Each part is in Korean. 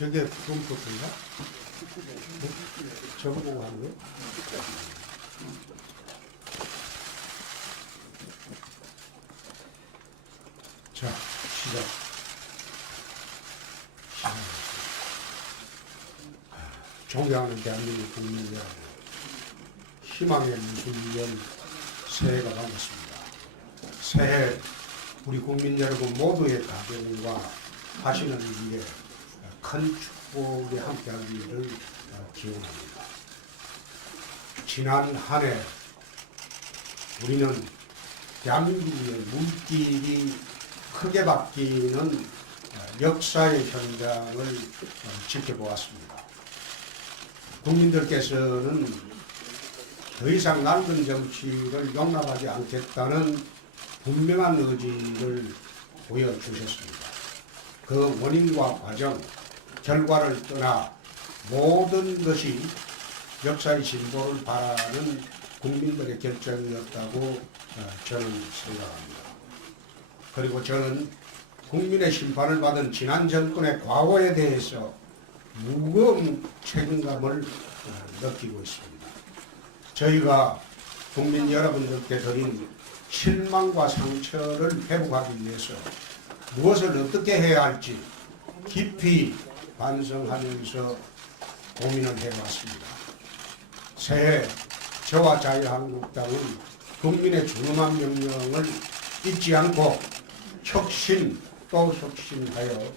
저게 프롬프트인가? 저거 보고 하는 거예요? 자, 시작. 존경하는 대한민국 국민 여러분, 희망의 무술년 새해가 반갑습니다. 새해 우리 국민 여러분 모두의 가정과 하시는 일에 큰 축복에 함께하기를 기원합니다. 지난 한 해 우리는 대한민국의 물길이 크게 바뀌는 역사의 현장을 지켜보았습니다. 국민들께서는 더 이상 낡은 정치를 용납하지 않겠다는 분명한 의지를 보여주셨습니다. 그 원인과 과정, 결과를 떠나 모든 것이 역사의 진보를 바라는 국민들의 결정이었다고 저는 생각합니다. 그리고 저는 국민의 심판을 받은 지난 정권의 과거에 대해서 무거운 책임감을 느끼고 있습니다. 저희가 국민 여러분들께 드린 실망과 상처를 회복하기 위해서 무엇을 어떻게 해야 할지 깊이 반성하면서 고민을 해왔습니다. 새해 저와 자유한국당은 국민의 준엄한 명령을 잊지 않고 혁신 또 혁신하여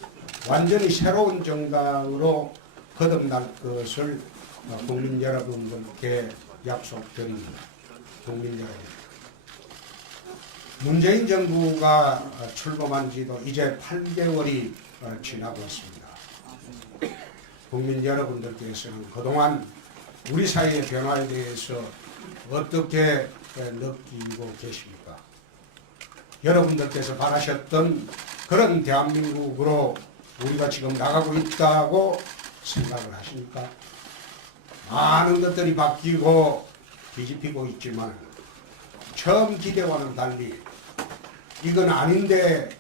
완전히 새로운 정당으로 거듭날 것을 국민 여러분들께 약속드립니다. 국민 여러분, 문재인 정부가 출범한 지도 이제 8개월이 지나고 있습니다. 국민 여러분들께서는 그동안 우리 사회의 변화에 대해서 어떻게 느끼고 계십니까? 여러분들께서 바라셨던 그런 대한민국으로 우리가 지금 나가고 있다고 생각을 하십니까? 많은 것들이 바뀌고 뒤집히고 있지만 처음 기대와는 달리 이건 아닌데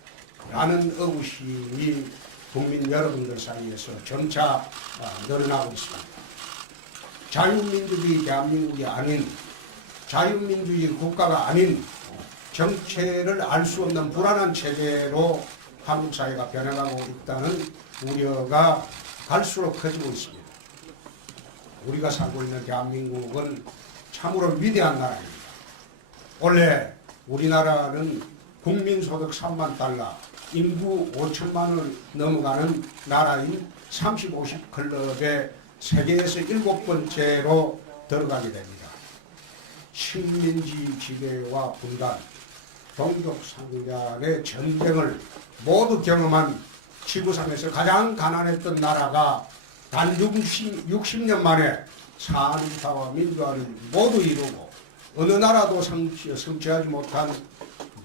라는 의구심이 국민 여러분들 사이에서 점차 늘어나고 있습니다. 자유민주주의 대한민국이 아닌 자유민주주의 국가가 아닌 정체를 알 수 없는 불안한 체제로 한국 사회가 변해가고 있다는 우려가 갈수록 커지고 있습니다. 우리가 살고 있는 대한민국은 참으로 위대한 나라입니다. 원래 우리나라는 국민소득 3만 달러, 인구 5천만을 넘어가는 나라인 30-50 클럽에 세계에서 7번째로 들어가게 됩니다. 식민지 지배와 분단, 동족 상잔의 전쟁을 모두 경험한 지구상에서 가장 가난했던 나라가 단 60년 만에 산업화와 민주화를 모두 이루고 어느 나라도 성취하지 못한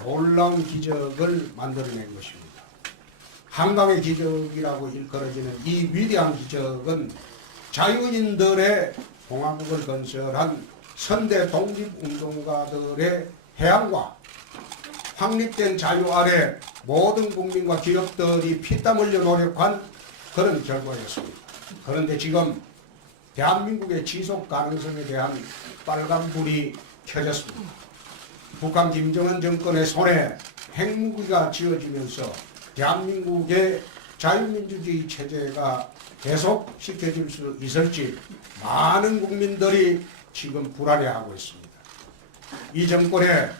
놀라운 기적을 만들어낸 것입니다. 한강의 기적이라고 일컬어지는 이 위대한 기적은 자유인들의 공화국을 건설한 선대 독립운동가들의 해안과 확립된 자유 아래 모든 국민과 기업들이 피땀 흘려 노력한 그런 결과였습니다. 그런데 지금 대한민국의 지속 가능성에 대한 빨간불이 켜졌습니다. 북한 김정은 정권의 손에 핵무기가 쥐어지면서 대한민국의 자유민주주의 체제가 계속 지켜질 수 있을지 많은 국민들이 지금 불안해하고 있습니다. 이 정권의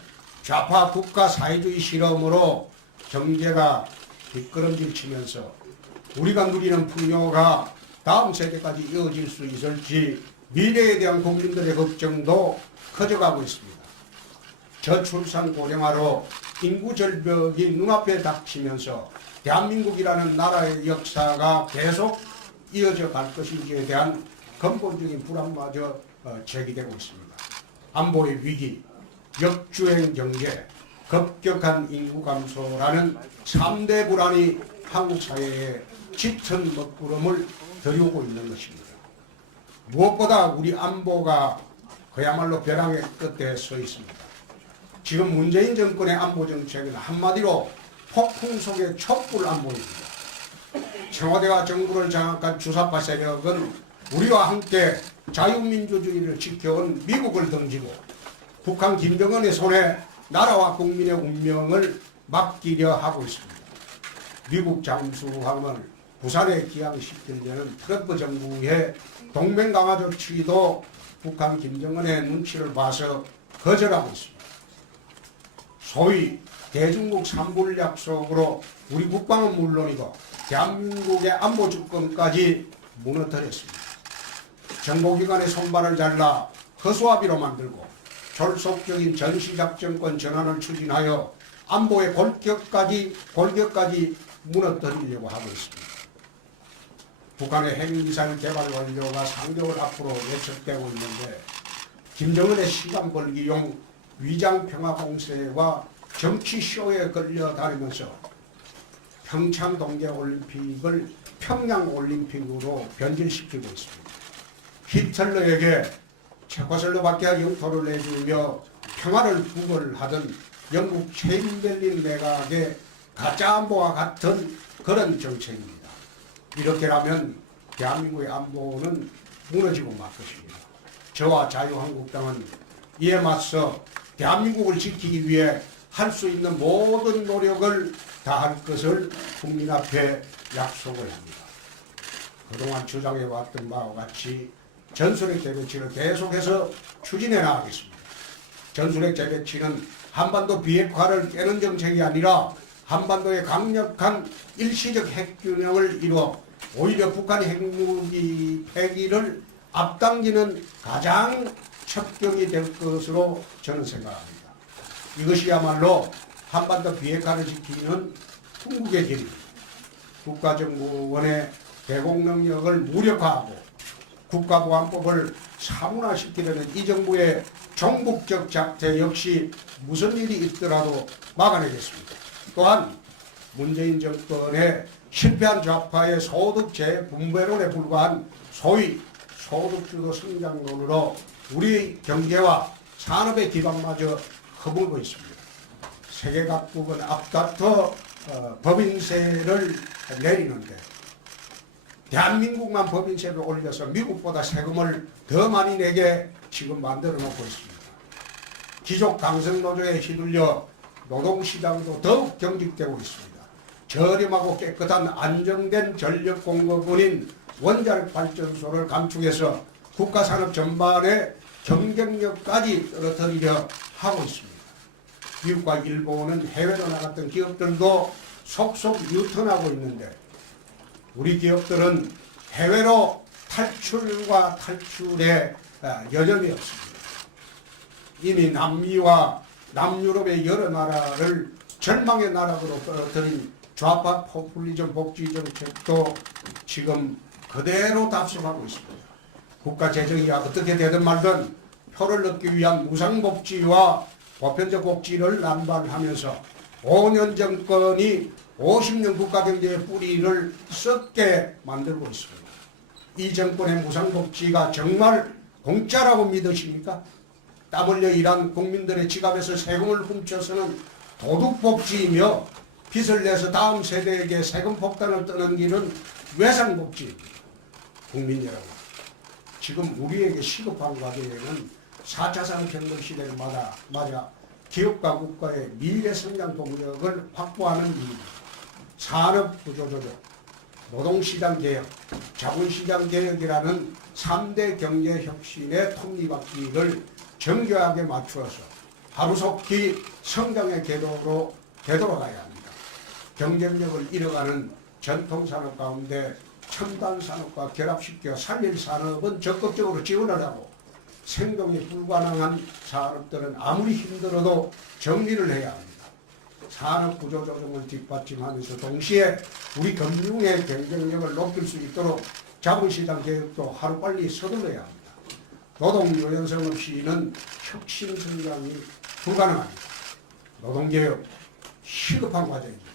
좌파 국가 사회주의 실험으로 경제가 뒷걸음질 치면서 우리가 누리는 풍요가 다음 세대까지 이어질 수 있을지 미래에 대한 국민들의 걱정도 커져가고 있습니다. 저출산 고령화로 인구 절벽이 눈앞에 닥치면서 대한민국이라는 나라의 역사가 계속 이어져 갈 것인지에 대한 근본적인 불안마저 제기되고 있습니다. 안보의 위기, 역주행 경제, 급격한 인구 감소라는 3대 불안이 한국 사회에 짙은 먹구름을 들이오고 있는 것입니다. 무엇보다 우리 안보가 그야말로 벼랑의 끝에 서 있습니다. 지금 문재인 정권의 안보 정책은 한마디로 폭풍 속의 촛불 안보입니다. 청와대와 정부를 장악한 주사파 세력은 우리와 함께 자유민주주의를 지켜온 미국을 등지고 북한 김정은의 손에 나라와 국민의 운명을 맡기려 하고 있습니다. 미국 잠수함을 부산에 기항시키려는 트럼프 정부의 동맹 강화 조치도 북한 김정은의 눈치를 봐서 거절하고 있습니다. 소위 대중국 3불 약속으로 우리 국방은 물론이고 대한민국의 안보 주권까지 무너뜨렸습니다. 정보기관의 손발을 잘라 허수아비로 만들고 졸속적인 전시작전권 전환을 추진하여 안보의 골격까지 무너뜨리려고 하고 있습니다. 북한의 핵미사일 개발 완료가 3개월 앞으로 예측되고 있는데 김정은의 시간 벌기용 위장 평화 공세와 정치 쇼에 걸려다니면서 평창 동계올림픽을 평양올림픽으로 변질시키고 있습니다. 히틀러에게 체코슬로바키아 영토를 내주며 평화를 구걸하던 영국 체인벨린 내각의 가짜 안보와 같은 그런 정책입니다. 이렇게라면 대한민국의 안보는 무너지고 말 것입니다. 저와 자유한국당은 이에 맞서 대한민국을 지키기 위해 할 수 있는 모든 노력을 다할 것을 국민 앞에 약속을 합니다. 그동안 주장해왔던 바와 같이 전술핵 재배치를 계속해서 추진해 나가겠습니다. 전술핵 재배치는 한반도 비핵화를 깨는 정책이 아니라 한반도의 강력한 일시적 핵균형을 이루어 오히려 북한의 핵무기 폐기를 앞당기는 가장 첩경이 될 것으로 저는 생각합니다. 이것이야말로 한반도 비핵화를 지키는 궁극의 길입니다. 국가정보원의 대공 능력을 무력화하고 국가보안법을 사문화시키려는 이 정부의 종북적 작태 역시 무슨 일이 있더라도 막아내겠습니다. 또한 문재인 정권의 실패한 좌파의 소득 재분배론에 불과한 소위 소득주도 성장론으로 우리 경제와 산업의 기반마저 허물고 있습니다. 세계 각국은 앞다퉈 법인세를 내리는데 대한민국만 법인세를 올려서 미국보다 세금을 더 많이 내게 지금 만들어 놓고 있습니다. 기존 강성노조에 휘둘려 노동시장도 더욱 경직되고 있습니다. 저렴하고 깨끗한 안정된 전력 공급원인 원자력 발전소를 감축해서 국가산업 전반의 경쟁력까지 떨어뜨리려 하고 있습니다. 미국과 일본은 해외로 나갔던 기업들도 속속 유턴하고 있는데 우리 기업들은 해외로 탈출과 탈출에 여념이 없습니다. 이미 남미와 남유럽의 여러 나라를 절망의 나락으로 떨어뜨린 좌파 포퓰리즘 복지 정책도 지금 그대로 답습하고 있습니다. 국가 재정이 어떻게 되든 말든 표를 얻기 위한 무상복지와 보편적 복지를 남발하면서 5년 정권이 50년 국가경제의 뿌리를 썩게 만들고 있습니다. 이 정권의 무상복지가 정말 공짜라고 믿으십니까? 땀 흘려 일한 국민들의 지갑에서 세금을 훔쳐서는 도둑복지이며 빚을 내서 다음 세대에게 세금 폭탄을 떠는 길은 외상복지입니다. 국민 여러분, 지금 우리에게 시급한 과제는 4차 산업혁명 시대를 맞아 기업과 국가의 미래 성장 동력을 확보하는 일입니다. 산업구조조정, 노동시장 개혁, 자본시장 개혁이라는 3대 경제혁신의 톱니바퀴를 정교하게 맞추어서 하루속히 성장의 궤도로 되돌아가야 합니다. 경쟁력을 잃어가는 전통산업 가운데 첨단산업과 결합시켜 살릴 산업은 적극적으로 지원을 하고 생존이 불가능한 산업들은 아무리 힘들어도 정리를 해야 합니다. 산업구조조정을 뒷받침하면서 동시에 우리 금융의 경쟁력을 높일 수 있도록 자본시장 개혁도 하루빨리 서둘러야 합니다. 노동 유연성 없이는 혁신 성장이 불가능합니다. 노동개혁 시급한 과제입니다.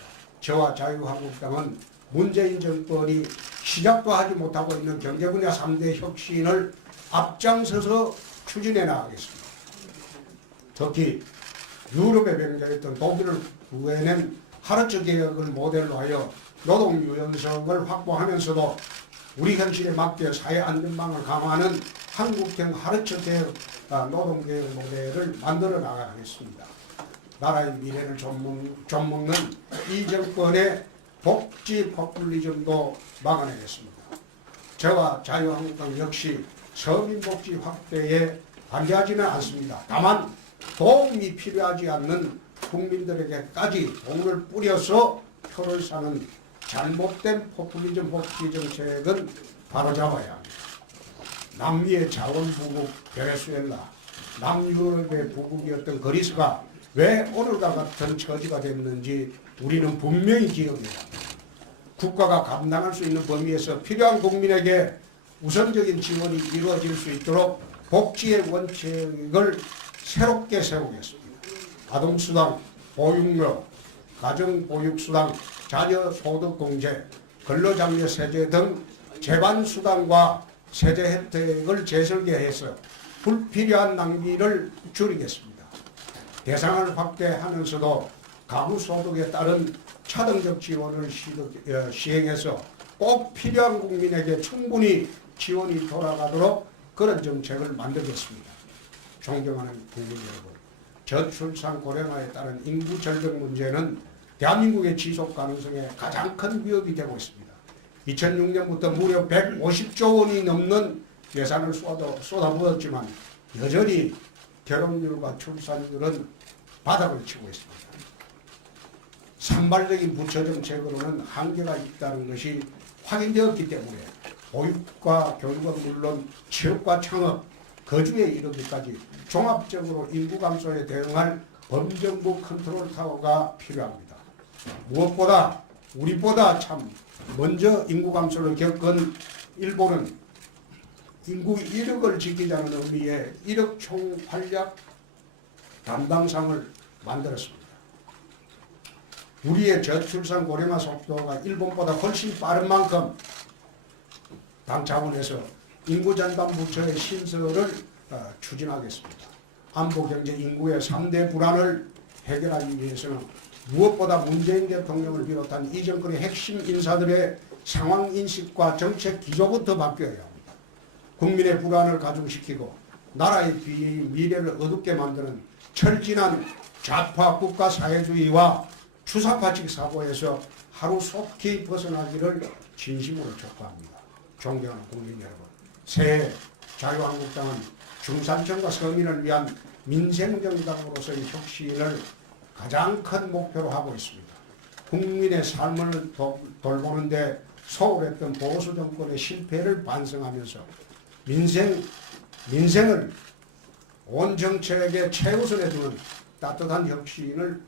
저와 자유한국당은 문재인 정권이 시작도 하지 못하고 있는 경제 분야 3대 혁신을 앞장서서 추진해 나가겠습니다. 특히 유럽의 병자였던 독일을 구해낸 하르츠 개혁을 모델로 하여 노동 유연성을 확보하면서도 우리 현실에 맞게 사회 안전망을 강화하는 한국형 하르처 개혁 노동개혁 모델을 만들어 나가겠습니다. 나라의 미래를 좀먹는 이 정권의 복지 포퓰리즘도 막아내겠습니다. 저와 자유한국당 역시 서민복지 확대에 반대하지는 않습니다. 다만 도움이 필요하지 않는 국민들에게까지 돈을 뿌려서 표를 사는 잘못된 포퓰리즘 복지 정책은 바로잡아야 합니다. 남미의 자원부국 베네수엘라, 남유럽의 부국이었던 그리스가 왜 오늘과 같은 처지가 됐는지 우리는 분명히 기억해야 합니다. 국가가 감당할 수 있는 범위에서 필요한 국민에게 우선적인 지원이 이루어질 수 있도록 복지의 원칙을 새롭게 세우겠습니다. 아동수당, 보육료, 가정보육수당, 자녀소득공제, 근로장려세제 등 재반수당과 세제 혜택을 재설계해서 불필요한 낭비를 줄이겠습니다. 대상을 확대하면서도 가구소득에 따른 차등적 지원을 시행해서 꼭 필요한 국민에게 충분히 지원이 돌아가도록 그런 정책을 만들겠습니다. 존경하는 국민 여러분, 저출산 고령화에 따른 인구 절벽 문제는 대한민국의 지속 가능성에 가장 큰 위협이 되고 있습니다. 2006년부터 무려 150조 원이 넘는 예산을 쏟아부었지만 여전히 결혼율과 출산율은 바닥을 치고 있습니다. 산발적인 부처 정책으로는 한계가 있다는 것이 확인되었기 때문에 보육과 교육은 물론 취업과 창업, 거주에 이르기까지 종합적으로 인구 감소에 대응할 범정부 컨트롤 타워가 필요합니다. 무엇보다 우리보다 참 먼저 인구 감소를 겪은 일본은 인구 1억을 지키자는 의미의 1억 총활약 담당상을 만들었습니다. 우리의 저출산 고령화 속도가 일본보다 훨씬 빠른 만큼 당 차원에서 인구전담부처의 신설을 추진하겠습니다. 안보, 경제, 인구의 3대 불안을 해결하기 위해서는 무엇보다 문재인 대통령을 비롯한 이 정권의 핵심 인사들의 상황인식과 정책 기조부터 바뀌어야 합니다. 국민의 불안을 가중시키고 나라의 미래를 어둡게 만드는 철진한 좌파 국가사회주의와 추사파칙 사고에서 하루속히 벗어나기를 진심으로 촉구합니다. 존경하는 국민 여러분, 새해 자유한국당은 중산층과 서민을 위한 민생정당으로서의 혁신을 가장 큰 목표로 하고 있습니다. 국민의 삶을 돌보는데 소홀했던 보수 정권의 실패를 반성하면서 민생을 온 정책에 최우선에 두는 따뜻한 혁신을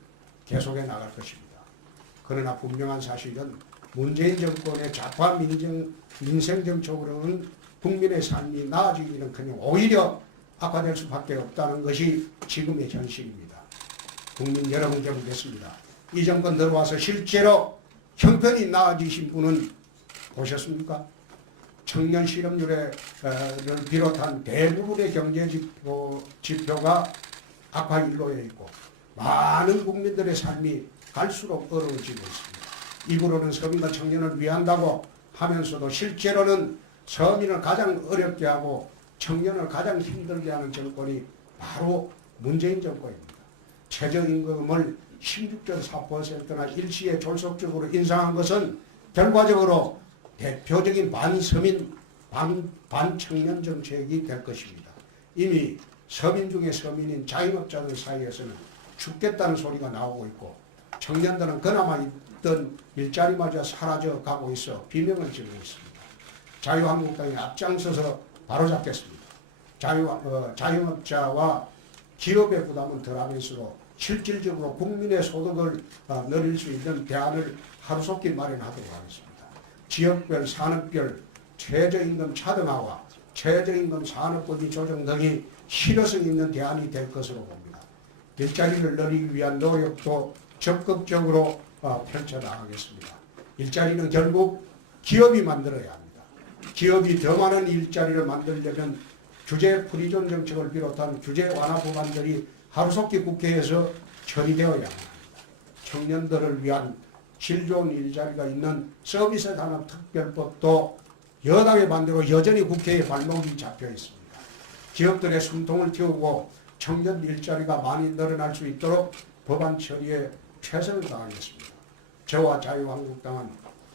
계속해 나갈 것입니다. 그러나 분명한 사실은 문재인 정권의 좌파 민생 정책으로는 국민의 삶이 나아지기는커녕 오히려 악화될 수밖에 없다는 것이 지금의 현실입니다. 국민 여러분께 묻겠습니다. 이 정권 들어와서 실제로 형편이 나아지신 분은 보셨습니까? 청년 실업률을 비롯한 대부분의 경제 지표가 악화 일로에 있고 많은 국민들의 삶이 갈수록 어려워지고 있습니다. 입으로는 서민과 청년을 위한다고 하면서도 실제로는 서민을 가장 어렵게 하고 청년을 가장 힘들게 하는 정권이 바로 문재인 정권입니다. 최저임금을 16.4%나 일시에 졸속적으로 인상한 것은 결과적으로 대표적인 반서민, 반청년 정책이 될 것입니다. 이미 서민 중에 서민인 자영업자들 사이에서는 죽겠다는 소리가 나오고 있고 청년들은 그나마 있던 일자리마저 사라져 가고 있어 비명을 지르고 있습니다. 자유한국당이 앞장서서 바로잡겠습니다. 자영업자와 기업의 부담은 덜하면서도 실질적으로 국민의 소득을 늘릴 수 있는 대안을 하루속히 마련하도록 하겠습니다. 지역별, 산업별 최저임금 차등화와 최저임금 산업법인 조정 등이 실효성 있는 대안이 될 것으로 봅니다. 일자리를 늘리기 위한 노력도 적극적으로 펼쳐나가겠습니다. 일자리는 결국 기업이 만들어야 합니다. 기업이 더 많은 일자리를 만들려면 규제 프리존 정책을 비롯한 규제 완화 법안들이 하루속히 국회에서 처리되어야 합니다. 청년들을 위한 질 좋은 일자리가 있는 서비스 산업 특별법도 여당의 반대로 여전히 국회에 발목이 잡혀 있습니다. 기업들의 숨통을 틔우고 청년 일자리가 많이 늘어날 수 있도록 법안 처리에 최선을 다하겠습니다. 저와 자유한국당은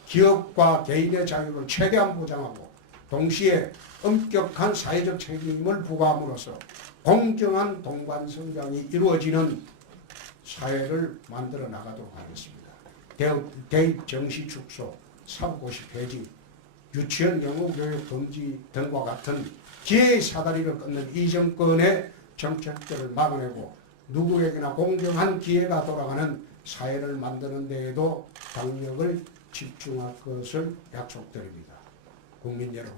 기업과 개인의 자유를 최대한 보장하고 동시에 엄격한 사회적 책임을 부과함으로써 공정한 동반 성장이 이루어지는 사회를 만들어 나가도록 하겠습니다. 대입 정시 축소, 사고시 폐지, 유치원 영어 교육 금지 등과 같은 기회의 사다리를 끊는 이 정권의 정책들을 막아내고 누구에게나 공정한 기회가 돌아가는 사회를 만드는 데에도 강력을 집중할 것을 약속드립니다. 국민 여러분,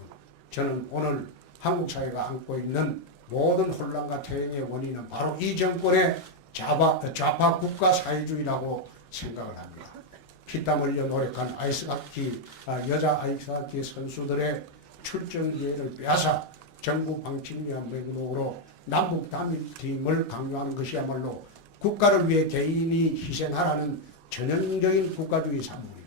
저는 오늘 한국 사회가 안고 있는 모든 혼란과 퇴행의 원인은 바로 이 정권의 좌파 국가 사회주의라고 생각을 합니다. 피땀 흘려 노력한 여자 아이스하키 선수들의 출전 기회를 빼앗아 정부 방침위한 맥락으로 남북 단일팀을 강요하는 것이야말로 국가를 위해 개인이 희생하라는 전형적인 국가주의 산물입니다.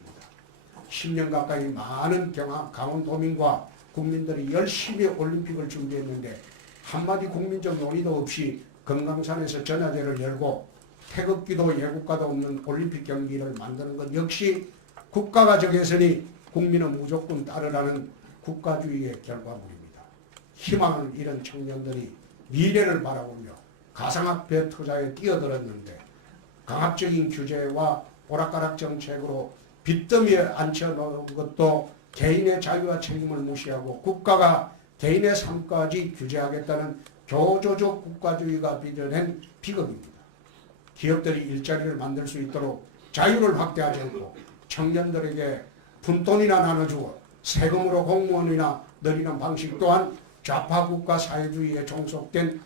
10년 가까이 많은 강원도민과 국민들이 열심히 올림픽을 준비했는데 한마디 국민적 논의도 없이 금강산에서 전야제를 열고 태극기도 예국가도 없는 올림픽 경기를 만드는 것 역시 국가가 정했으니 국민은 무조건 따르라는 국가주의의 결과물입니다. 희망을 잃은 청년들이 미래를 바라보며 가상화폐 투자에 뛰어들었는데 강압적인 규제와 오락가락 정책으로 빚더미에 앉혀놓은 것도 개인의 자유와 책임을 무시하고 국가가 개인의 삶까지 규제하겠다는 교조적 국가주의가 빚어낸 비극입니다. 기업들이 일자리를 만들 수 있도록 자유를 확대하지 않고 청년들에게 푼돈이나 나눠주고 세금으로 공무원이나 늘리는 방식 또한 좌파 국가 사회주의에 종속된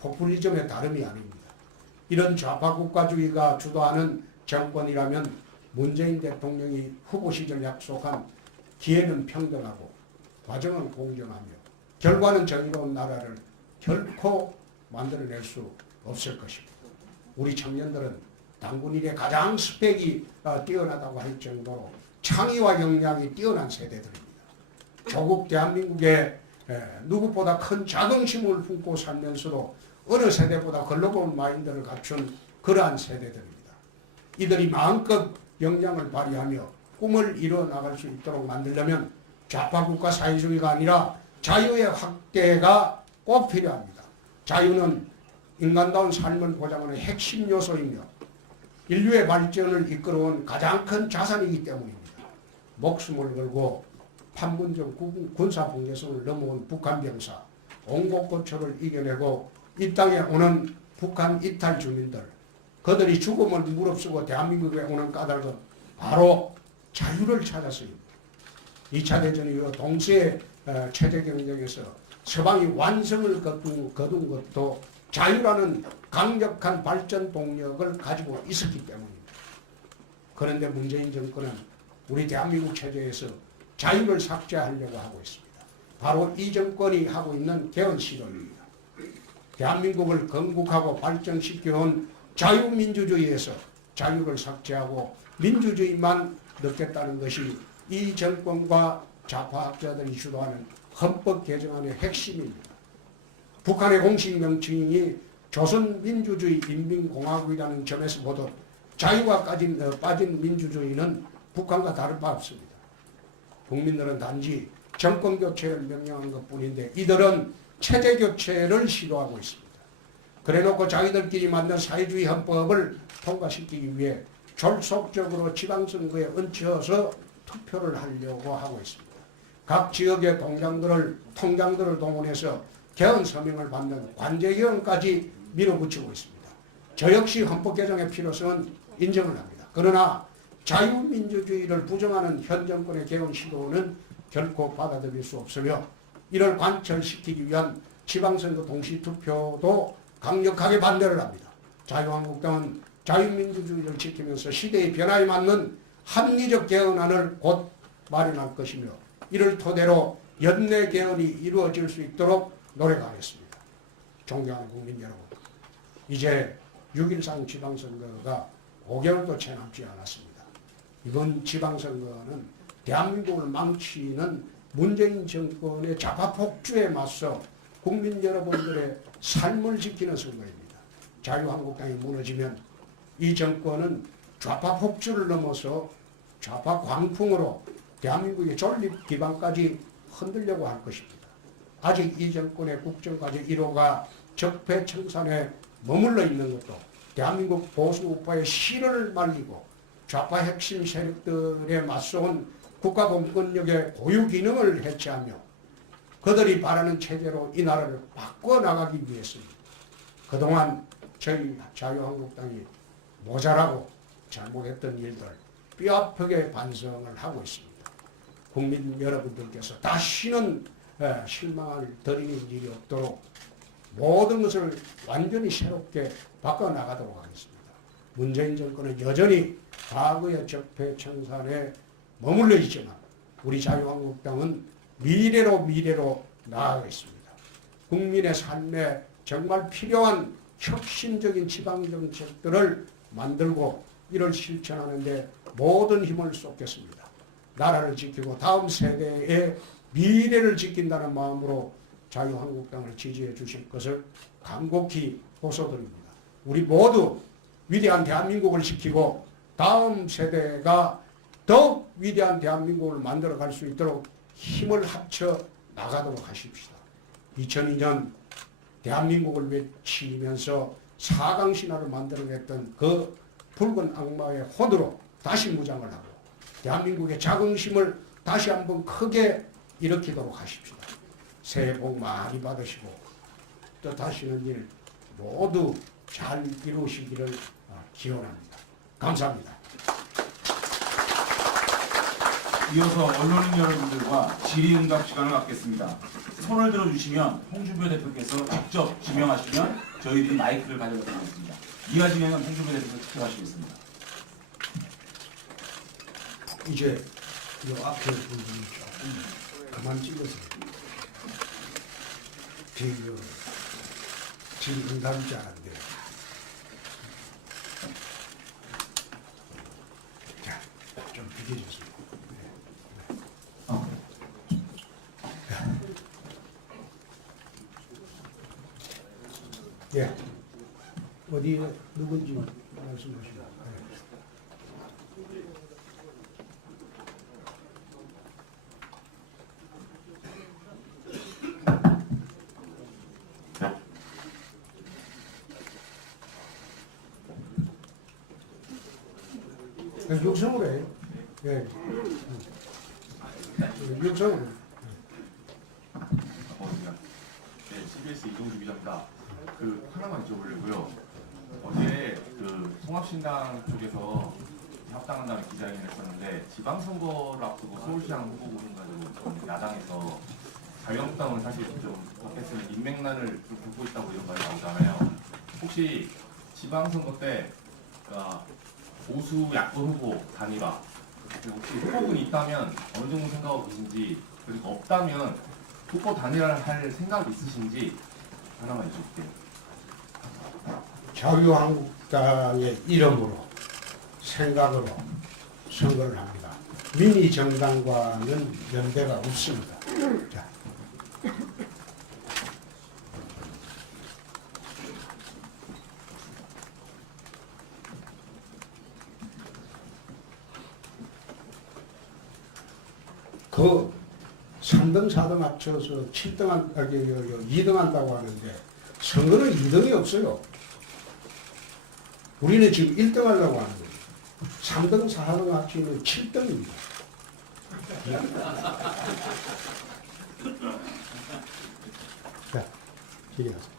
포퓰리즘의 다름이 아닙니다. 이런 좌파 국가주의가 주도하는 정권이라면 문재인 대통령이 후보 시절 약속한 기회는 평등하고 과정은 공정하며 결과는 정의로운 나라를 결코 만들어낼 수 없을 것입니다. 우리 청년들은 당군 일에 가장 스펙이 뛰어나다고 할 정도로 창의와 역량이 뛰어난 세대들입니다. 조국 대한민국에 누구보다 큰 자긍심을 품고 살면서도 어느 세대보다 글로벌 마인드를 갖춘 그러한 세대들입니다. 이들이 마음껏 역량을 발휘하며 꿈을 이뤄 나갈 수 있도록 만들려면 좌파 국가 사회주의가 아니라 자유의 확대가 꼭 필요합니다. 자유는 인간다운 삶을 보장하는 핵심 요소이며 인류의 발전을 이끌어온 가장 큰 자산이기 때문입니다. 목숨을 걸고 판문점 군사분계선을 넘어온 북한 병사, 온곡고초를 이겨내고 이 땅에 오는 북한 이탈 주민들, 그들이 죽음을 무릅쓰고 대한민국에 오는 까닭은 바로 자유를 찾았습니다. 2차 대전 이후 동시에 체제 경쟁에서 서방이 완성을 거둔 것도 자유라는 강력한 발전 동력을 가지고 있었기 때문입니다. 그런데 문재인 정권은 우리 대한민국 체제에서 자유를 삭제하려고 하고 있습니다. 바로 이 정권이 하고 있는 개헌 시도입니다. 대한민국을 건국하고 발전시켜온 자유민주주의에서 자유를 삭제하고 민주주의만 넣겠다는 것이 이 정권과 좌파학자들이 주도하는 헌법 개정안의 핵심입니다. 북한의 공식 명칭이 조선민주주의 인민공화국이라는 점에서 보듯 자유가 빠진 민주주의는 북한과 다를 바 없습니다. 국민들은 단지 정권교체를 명령한 것뿐인데 이들은 체제교체를 시도하고 있습니다. 그래놓고 자기들끼리 만든 사회주의 헌법을 통과시키기 위해 졸속적으로 지방선거에 얹혀서 투표를 하려고 하고 있습니다. 각 지역의 통장들을 동원해서 개헌 서명을 받는 관제개헌까지 밀어붙이고 있습니다. 저 역시 헌법 개정의 필요성은 인정을 합니다. 그러나 자유민주주의를 부정하는 현 정권의 개헌 시도는 결코 받아들일 수 없으며 이를 관철시키기 위한 지방선거 동시투표도 강력하게 반대를 합니다. 자유한국당은 자유민주주의를 지키면서 시대의 변화에 맞는 합리적 개헌안을 곧 마련할 것이며 이를 토대로 연내 개헌이 이루어질 수 있도록 노력하겠습니다. 존경하는 국민 여러분, 이제 6.13 지방선거가 5개월도 채 남지 않았습니다. 이번 지방선거는 대한민국을 망치는 문재인 정권의 좌파 폭주에 맞서 국민 여러분들의 삶을 지키는 선거입니다. 자유한국당이 무너지면 이 정권은 좌파 폭주를 넘어서 좌파 광풍으로 대한민국의 존립 기반까지 흔들려고 할 것입니다. 아직 이 정권의 국정과제 1호가 적폐청산에 머물러 있는 것도 대한민국 보수 우파의 실현을 말리고 좌파 핵심 세력들에 맞서온 국가공권력의 고유 기능을 해체하며 그들이 바라는 체제로 이 나라를 바꿔나가기 위해서입니다. 그동안 저희 자유한국당이 모자라고 잘못했던 일들 뼈아프게 반성을 하고 있습니다. 국민 여러분들께서 다시는 실망을 드리는 일이 없도록 모든 것을 완전히 새롭게 바꿔나가도록 하겠습니다. 문재인 정권은 여전히 과거의 적폐청산에 머물러 있지만 우리 자유한국당은 미래로 나아가겠습니다. 국민의 삶에 정말 필요한 혁신적인 지방정책들을 만들고 이를 실천하는 데 모든 힘을 쏟겠습니다. 나라를 지키고 다음 세대의 미래를 지킨다는 마음으로 자유한국당을 지지해 주실 것을 간곡히 호소드립니다. 우리 모두 위대한 대한민국을 지키고 다음 세대가 더욱 위대한 대한민국을 만들어갈 수 있도록 힘을 합쳐 나가도록 하십시다. 2002년 대한민국을 외치면서 사강신화를 만들어냈던 그 붉은 악마의 혼으로 다시 무장을 하고 대한민국의 자긍심을 다시 한번 크게 일으키도록 하십시다. 새해 복 많이 받으시고 뜻하시는 일 모두 잘 이루시기를 기원합니다. 감사합니다. 이어서 언론인 여러분들과 질의응답 시간을 갖겠습니다. 손을 들어주시면 홍준표 대표께서 직접 지명하시면 저희들이 마이크를 가져가도록 하겠습니다. 이하 진행은 홍준표 대표께서 직접 하시겠습니다. 이제 이 앞에 분들이 조금 그만 찍으세요. 질의응답이 잘 안 돼요. 자, 좀 비켜주세요. 예. 어디 누군지 말씀하시죠. 육성으로 해요. 예. 육성으로. 네, CBS 이동주 기자입니다. 하나만 여쭤보려고요. 어제 통합신당 쪽에서 합당한다는 기자회견을 했었는데 지방선거를 앞두고 서울시장 후보군 가지고 좀 야당에서 자유한국당은 사실 좀 어땠으면 인맥난을 좀 겪고 있다고 이런 말이 나오잖아요. 혹시 지방선거 때 보수 야권 후보 단일화 혹시 후보군이 있다면 어느 정도 생각하고 계신지 그리고 없다면 후보 단일화를 할 생각이 있으신지 하나만 여쭤볼게요. 자유한국당의 이름으로 생각으로 선거를 합니다. 미니 정당과는 연대가 없습니다. 자. 그 3등, 4등 합쳐서 7등, 2등 한다고 하는데 선거는 2등이 없어요. 우리는 지금 1등 하려고 하는 거예요. 3등, 4등 합치면 7등입니다. 자, 기대하세요.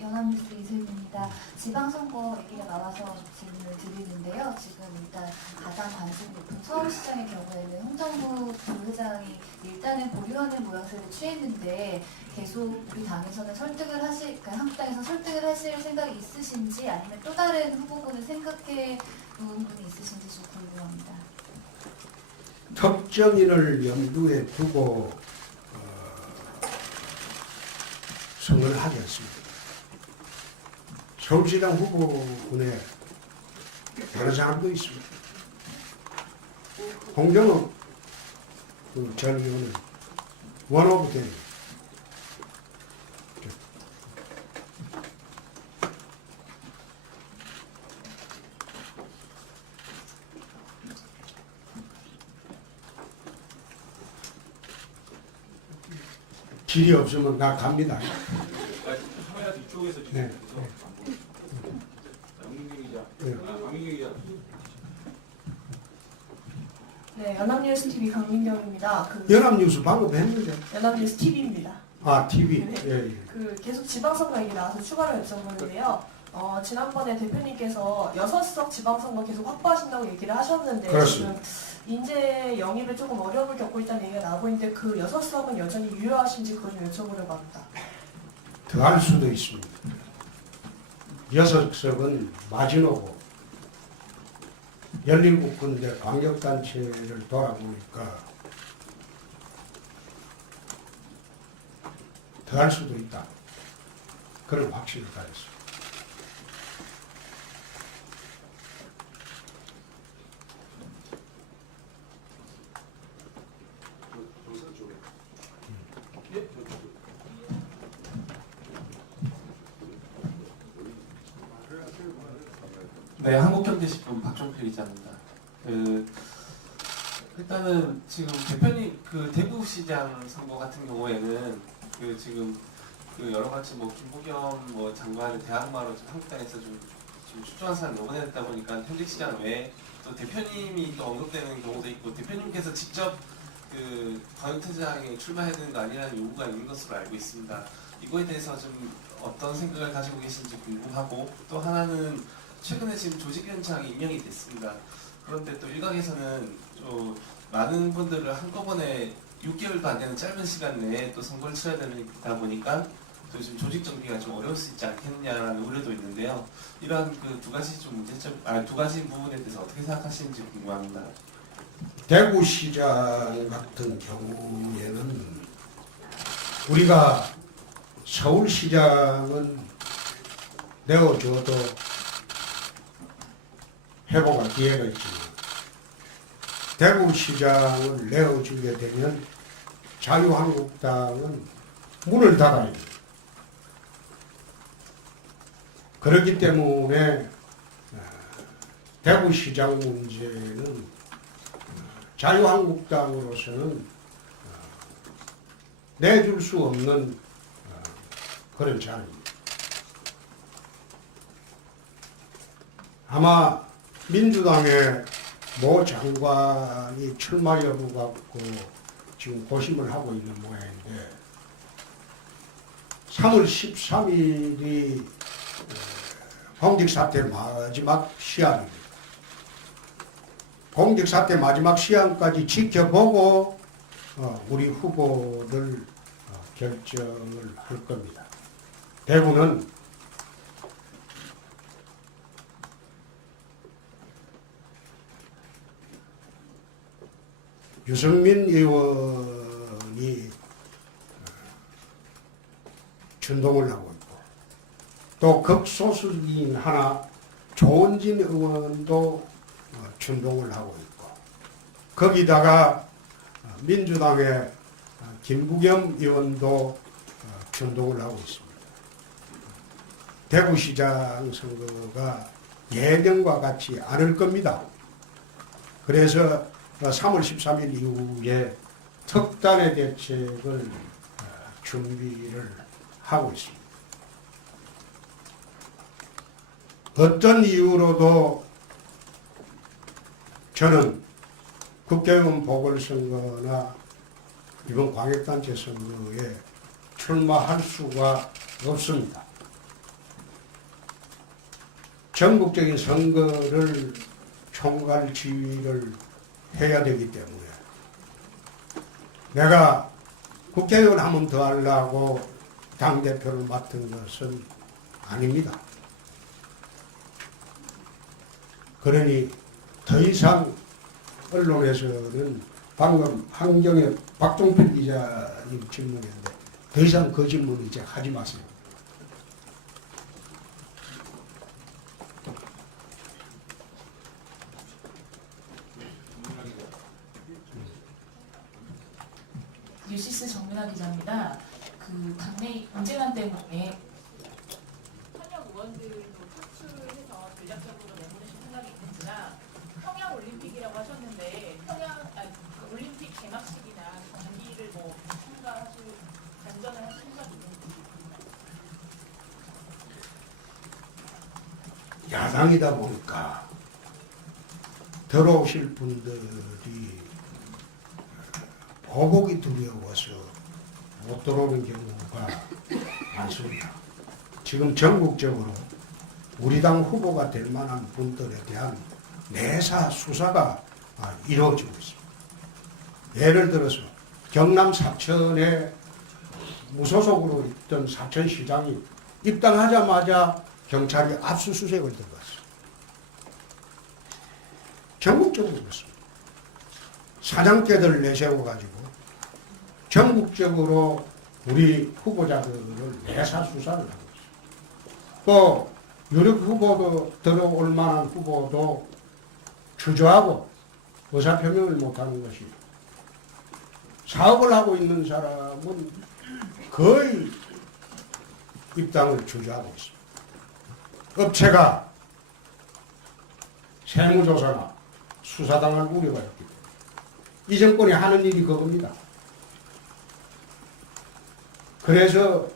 연합뉴스 이슬입니다. 지방선거 얘기가 나와서 질문을 드리는데요. 지금 일단 가장 관심 높은 서울시장의 경우에는 홍정구 부회장이 일단은 보류하는 모양새를 취했는데 계속 우리 당에서는 그러니까 한국당에서 설득을 하실 생각이 있으신지 아니면 또 다른 후보군을 생각해 놓은 분이 있으신지 좀 궁금합니다. 특정인을 염두에 두고 선거를 하지 않습니다. 서울시장 후보군에 다른 사람도 있습니다. 홍정욱 전 의원은 원오브 대리. 길이 없으면 나 갑니다. 카메라 뒤쪽에서 지금 네. 영민경 기자, 네. 강민경 기자. 네, 연합뉴스 TV 강민경입니다. 연합뉴스 방금 했는데. 연합뉴스 TV입니다. 아, TV. 네. 예, 예. 계속 지방선거 얘기 나와서 추가로 여쭤보는데요. 지난번에 대표님께서 6석 지방선거 계속 확보하신다고 얘기를 하셨는데 그렇습니다. 지금 인재 영입에 조금 어려움을 겪고 있다는 얘기가 나오고 있는데 그 6석은 여전히 유효하신지 그걸 좀 여쭤보려고 합니다. 더 할 수도 있습니다. 6석은 마지노고 17군데 광역단체를 돌아보니까 더 할 수도 있다. 그런 확신을 가졌습니다. 네, 한국경제신문 박종필 기자입니다. 일단은 지금 대표님 대구시장 선거 같은 경우에는 지금 여러 가지 김부겸 장관의 대항마로 한국당에서 좀 출중한 사람이 녹아냈다 보니까 현직 시장 외에 또 대표님이 또 언급되는 경우도 있고 대표님께서 직접 광역시장에 출마해야 되는 거 아니라는 요구가 있는 것으로 알고 있습니다. 이거에 대해서 좀 어떤 생각을 가지고 계신지 궁금하고 또 하나는 최근에 지금 조직위원장이 임명이 됐습니다. 그런데 또 일각에서는 좀 많은 분들을 한꺼번에 6개월도 안 되는 짧은 시간 내에 또 선거를 치러야 되다 보니까 또 지금 조직 정비가 좀 어려울 수 있지 않겠냐라는 우려도 있는데요. 이런 두 가지 두 가지 부분에 대해서 어떻게 생각하시는지 궁금합니다. 대구시장 같은 경우에는 우리가 서울시장은 내어줘도 회복할 기회가 있지만 대구시장을 내어주게 되면 자유한국당은 문을 닫아야 돼요. 그렇기 때문에 대구시장 문제는 자유한국당으로서는 내줄 수 없는 그런 자리입니다. 아마 민주당의 모 장관이 출마 여부 갖고 지금 고심을 하고 있는 모양인데 3월 13일이 공직사태 마지막 시한입니다. 공직사태 마지막 시한까지 지켜보고 우리 후보를 결정을 할 겁니다. 대구는 유승민 의원이 준동을 하고 있고 또 극소수인 하나 조은진 의원도 준동을 하고 있고 거기다가 민주당의 김부겸 의원도 준동을 하고 있습니다. 대구시장 선거가 예년과 같지 않을 겁니다. 그래서 3월 13일 이후에 특단의 대책을 준비를 하고 있습니다. 어떤 이유로도 저는 국회의원 보궐선거나 이번 광역단체 선거에 출마할 수가 없습니다. 전국적인 선거를 총괄 지휘를 해야 되기 때문에 내가 국회의원 한 번 더 하려고 당대표를 맡은 것은 아닙니다. 그러니 더 이상 언론에서는 방금 한경의 박종필 기자님 질문인데 더 이상 그 질문 이제 하지 마세요. 뉴시스 정민아 기자입니다. 그 당내 인재난 때문에 현역 의원들도 차출해서 전략적으로 내보내실 생각이 있는지나 평양 올림픽이라고 하셨는데 그 올림픽 개막식이나 경기를 뭐 참가하실 단전을 하실 생각이 있는지. 야당이다 보니까 들어오실 분들이 보복이 두려워서 못 들어오는 경우가 많습니다. 지금 전국적으로 우리 당 후보가 될 만한 분들에 대한 내사 수사가 이루어지고 있습니다. 예를 들어서 경남 사천에 무소속으로 있던 사천시장이 입당하자마자 경찰이 압수수색을 들어갔어요. 전국적으로 그렇습니다. 사장개들 내세워가지고 전국적으로 우리 후보자들을 내사 수사를 하고 있어요. 또 유력 후보도 들어올 만한 후보도 주저하고 의사표명을 못하는 것이, 사업을 하고 있는 사람은 거의 입당을 주저하고 있습니다. 업체가 세무조사나 수사당할 우려가 있기 때문에 이 정권이 하는 일이 그겁니다. 그래서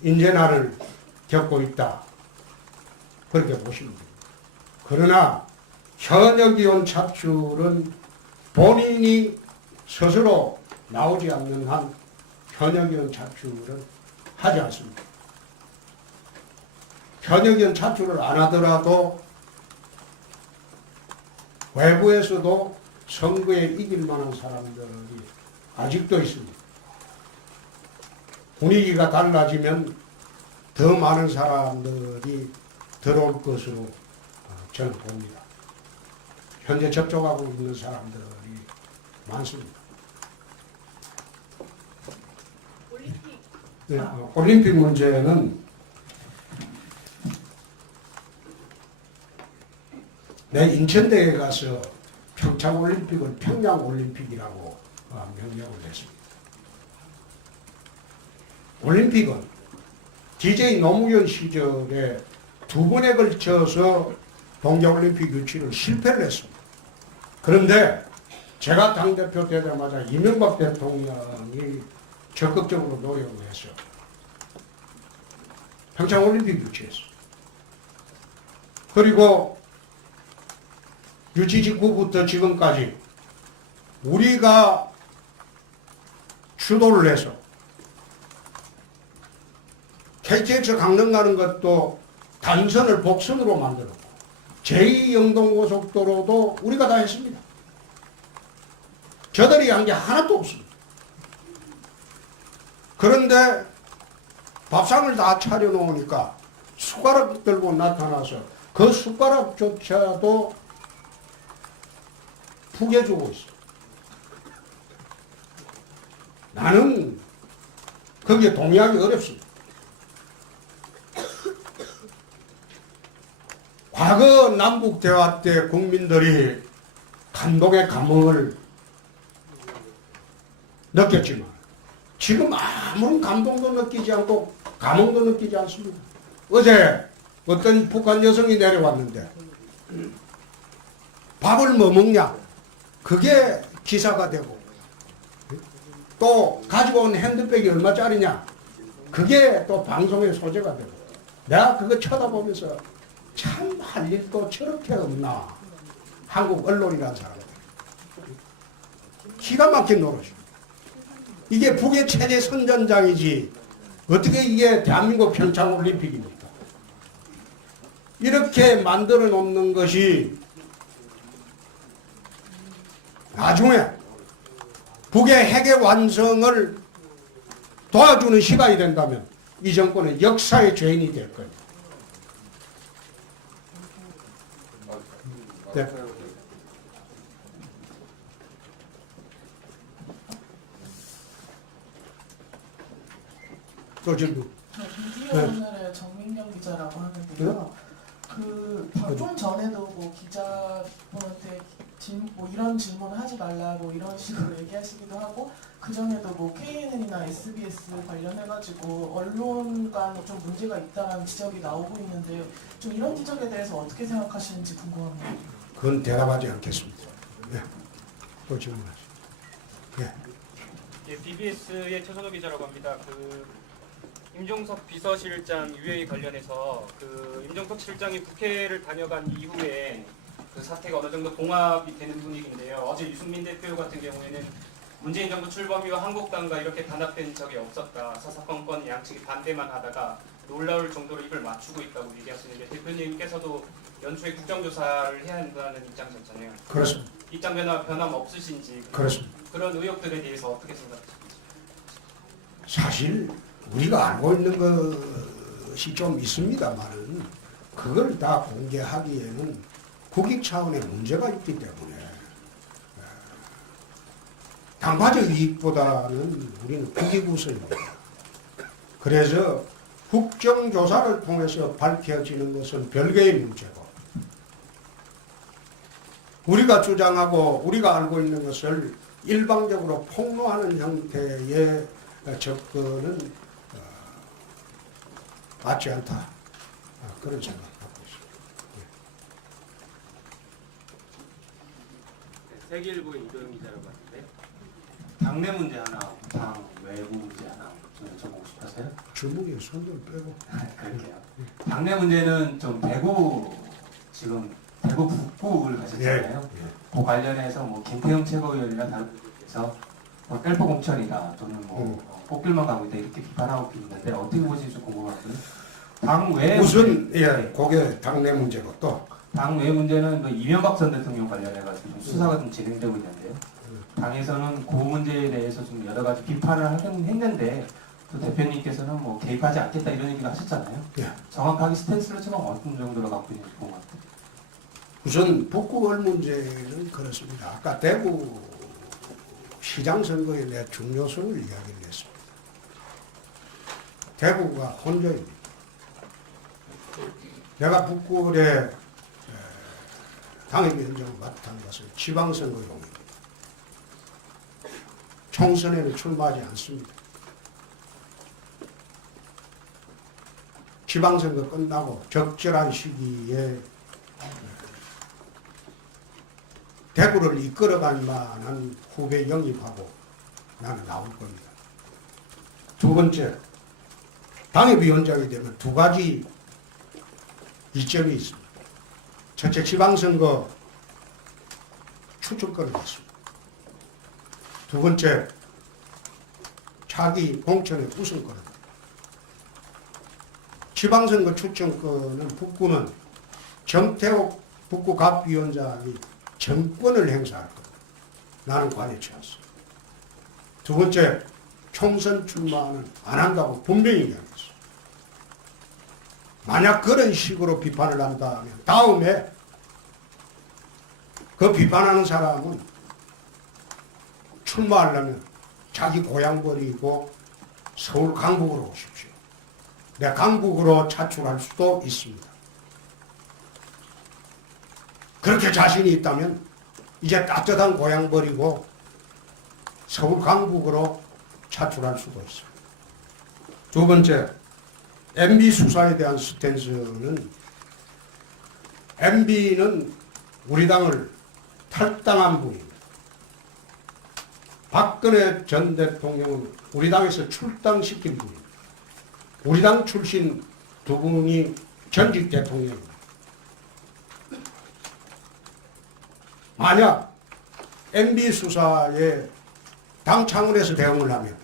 인재난을 겪고 있다, 그렇게 보시면 됩니다. 그러나 현역위원 차출은 본인이 스스로 나오지 않는 한 현역위원 차출은 하지 않습니다. 현역위원 차출을 안 하더라도 외부에서도 선거에 이길 만한 사람들이 아직도 있습니다. 분위기가 달라지면 더 많은 사람들이 들어올 것으로 저는 봅니다. 현재 접촉하고 있는 사람들이 많습니다. 올림픽. 네, 올림픽 문제는 내 인천대에 가서 평창올림픽을 평양올림픽이라고 명명을 했습니다. 올림픽은 DJ 노무현 시절에 2번에 걸쳐서 동계올림픽 유치를 실패를 했습니다. 그런데 제가 당대표 되자마자 이명박 대통령이 적극적으로 노력을 해서 평창올림픽 유치했습니다. 그리고 유치 직후부터 지금까지 우리가 주도를 해서 KTX 강릉 가는 것도 단선을 복선으로 만들었고 제2영동고속도로도 우리가 다 했습니다. 저들이 한 게 하나도 없습니다. 그런데 밥상을 다 차려놓으니까 숟가락 들고 나타나서 그 숟가락조차도 푸겨주고 있어. 나는 거기에 동의하기 어렵습니다. 과거 남북대화 때 국민들이 감동의 감흥을 느꼈지만 지금 아무런 감동도 느끼지 않고 감흥도 느끼지 않습니다. 어제 어떤 북한 여성이 내려왔는데 밥을 뭐 먹냐? 그게 기사가 되고, 또 가지고 온 핸드백이 얼마짜리냐? 그게 또 방송의 소재가 되고, 내가 그거 쳐다보면서 참 할 일도 저렇게 없나? 한국 언론이라는 사람들. 기가 막힌 노릇입니다. 이게 북의 체제 선전장이지 어떻게 이게 대한민국 평창올림픽입니까? 이렇게 만들어 놓는 것이 나중에 북의 핵의 완성을 도와주는 시간이 된다면 이 정권은 역사의 죄인이 될 거예요. 네. 또 질문. 미디어 오늘의 정민경 기자라고 하는데요. 좀 전에도 뭐 기자분한테 뭐 이런 질문을 하지 말라고 이런 식으로 얘기하시기도 하고 그 전에도 뭐 KNN이나 SBS 관련해가지고 언론과 좀 문제가 있다라는 지적이 나오고 있는데 좀 이런 지적에 대해서 어떻게 생각하시는지 궁금합니다. 그건 대답하지 않겠습니다. 예. 또 질문하시죠. 예. 예, BBS의 최선호 기자라고 합니다. 임종석 비서실장 유해에 관련해서 임종석 실장이 국회를 다녀간 이후에 사태가 어느 정도 봉합이 되는 분위기인데요. 어제 유승민 대표 같은 경우에는 문재인 정부 출범이와 한국당과 이렇게 단합된 적이 없었다. 사사건건 양측이 반대만 하다가 놀라울 정도로 입을 맞추고 있다고 얘기하시는데 대표님께서도 연초에 국정조사를 해야 한다는 입장이셨잖아요. 그렇습니다. 입장 변함 없으신지 그렇습니다. 그런 의혹들에 대해서 어떻게 생각하십니까? 사실 우리가 알고 있는 것이 좀 있습니다만은 그걸 다 공개하기에는 국익 차원의 문제가 있기 때문에 당파적 이익보다는 우리는 국익 우선입니다. 그래서 국정조사를 통해서 밝혀지는 것은 별개의 문제고 우리가 주장하고 우리가 알고 있는 것을 일방적으로 폭로하는 형태의 접근은 맞지 않다. 그런 생각하고 있습니다. 세계일보의 이도영 기자라고 하는데 당내 문제 하나, 당 외부 문제 하나 좀 여쭤보고 싶어서요. 주먹에 손을 빼고. 그럴게요. 당내 문제는 좀 대구 지금 대구 북구를 가셨잖아요. 그 관련해서 뭐 김태형 최고위원이나 다른 분들께서 뭐 셀프 공천이다 또는 뭐 꽃길만 가고 있다 이렇게 비판하고 있는데 어떻게 보시는지 궁금하고요. 당외 무슨 그게 당내 문제고 또 당외 문제는 이명박 전 대통령 관련해가지고 좀 수사가 좀 진행되고 있는데요. 당에서는 그 문제에 대해서 좀 여러 가지 비판을 하긴 했는데 또 대표님께서는 뭐 개입하지 않겠다 이런 얘기를 하셨잖아요. 예. 정확하게 스탠스를 지금 어떤 정도로 갖고 있는지 궁금합니다. 우선 북구월 문제는 그렇습니다. 아까 대구 시장 선거에 내 중요성을 이야기를 했습니다. 대구가 혼조입니다. 내가 북구월에 당협위원장을 맡은 것은 지방선거용입니다. 총선에는 출마하지 않습니다. 지방선거 끝나고 적절한 시기에 대구를 이끌어갈 만한 후배 영입하고 나는 나올 겁니다. 두 번째, 당협위원장이 되면 두 가지 이점이 있습니다. 첫째, 지방선거 추천권을 받습니다. 두 번째, 차기 공천의 우선권을 받습니다. 지방선거 추천권은 북구는 정태욱 북구갑위원장이 정권을 행사할 겁니다. 나는 관여치 않습니다. 두 번째, 총선 출마는 안 한다고 분명히 이야기했습니다. 만약 그런 식으로 비판을 한다면 다음에 그 비판하는 사람은 출마하려면 자기 고향 버리고 서울 강북으로 오십시오. 내 강북으로 차출할 수도 있습니다. 그렇게 자신이 있다면 이제 따뜻한 고향 버리고 서울 강북으로 차출할 수도 있습니다. 두 번째, MB 수사에 대한 스탠스는 MB는 우리 당을 탈당한 분입니다. 박근혜 전 대통령은 우리 당에서 출당시킨 분입니다. 우리 당 출신 두 분이 전직 대통령입니다. 만약 MB 수사에 당 차원에서 대응을 하면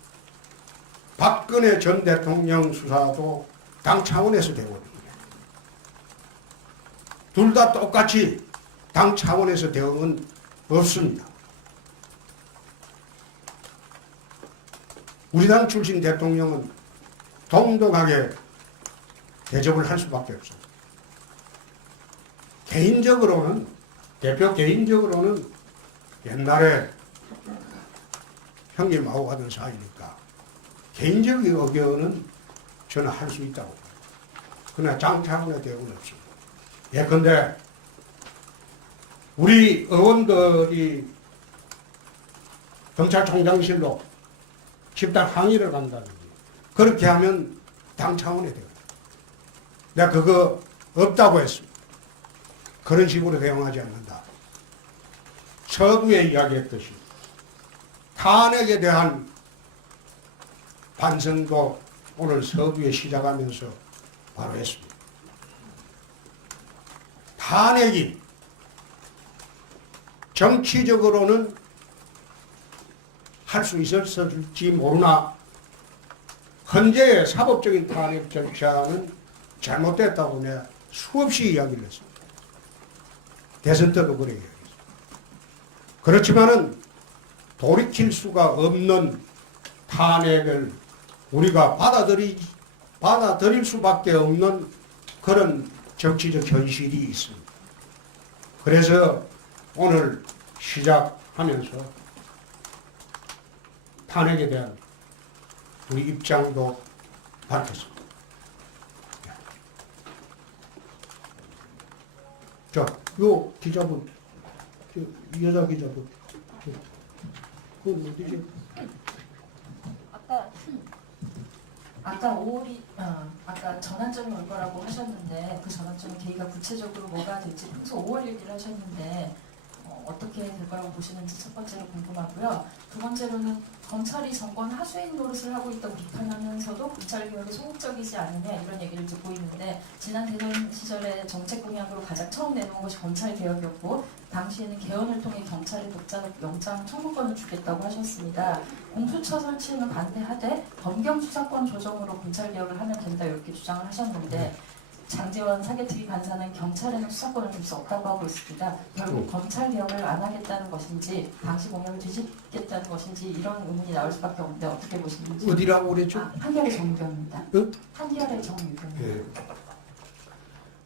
박근혜 전 대통령 수사도 당 차원에서 대응합니다. 둘 다 똑같이 당 차원에서 대응은 없습니다. 우리 당 출신 대통령은 동등하게 대접을 할 수밖에 없습니다. 개인적으로는 대표 개인적으로는 옛날에 형님하고 하던 사이니까 개인적인 의견은 저는 할 수 있다고 봐요. 그러나 장 차원의 대응은 없습니다. 예컨대 우리 의원들이 경찰총장실로 집단 항의를 간다는 거예요. 그렇게 하면 당 차원에 돼요. 내가 그거 없다고 했습니다. 그런 식으로 대응하지 않는다. 서두에 이야기했듯이 탄핵에 대한 반성도 오늘 서두에 시작하면서 바로 했습니다. 탄핵이 정치적으로는 할 수 있었을지 모르나 현재의 사법적인 탄핵 절차는 잘못됐다고 내가 수없이 이야기를 했습니다. 대선 때도 그래 이야기했습니다. 그렇지만은 돌이킬 수가 없는 탄핵을 우리가 받아들일 수밖에 없는 그런 정치적 현실이 있습니다. 그래서 오늘 시작하면서 탄핵에 대한 우리 입장도 밝혔습니다. 자, 요 기자분, 여자 기자분, 그건 어디지? 아까 전환점이 올 거라고 하셨는데 그 전환점 계기가 구체적으로 뭐가 될지 평소 5월 얘기를 하셨는데 어떻게 될 거라고 보시는지 첫 번째로 궁금하고요. 두 번째로는 검찰이 정권 하수인 노릇을 하고 있다고 비판하면서도 검찰개혁이 소극적이지 않느냐 이런 얘기를 듣고 있는데 지난 대선 시절에 정책 공약으로 가장 처음 내놓은 것이 검찰개혁이었고 당시에는 개헌을 통해 경찰의 독자 영장 청구권을 주겠다고 하셨습니다. 공수처 설치는 반대하되 검경 수사권 조정으로 검찰개혁을 하면 된다 이렇게 주장을 하셨는데 장제원 사개특위 간사는 경찰에는 수사권을 줄 수 없다고 하고 있습니다. 결국 검찰 개혁을 안 하겠다는 것인지 당시 공약을 뒤집겠다는 것인지 이런 의문이 나올 수밖에 없는데 어떻게 보시는지. 어디라고 그랬죠? 한결의 정유경입니다. 응? 한결의 정유경입니다. 예.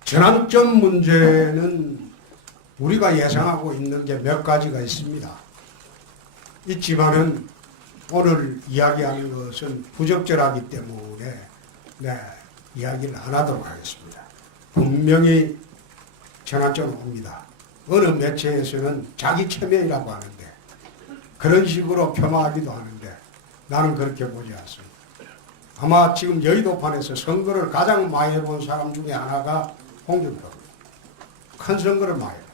전환점 문제는 우리가 예상하고 있는 게 몇 가지가 있습니다. 있지만은 오늘 이야기하는 것은 부적절하기 때문에 이야기를 안 하도록 하겠습니다. 분명히 전환점은 옵니다. 어느 매체에서는 자기 체면이라고 하는데 그런 식으로 폄하하기도 하는데 나는 그렇게 보지 않습니다. 아마 지금 여의도판에서 선거를 가장 많이 해본 사람 중에 하나가 홍준표입니다. 큰 선거를 많이 해봤어요.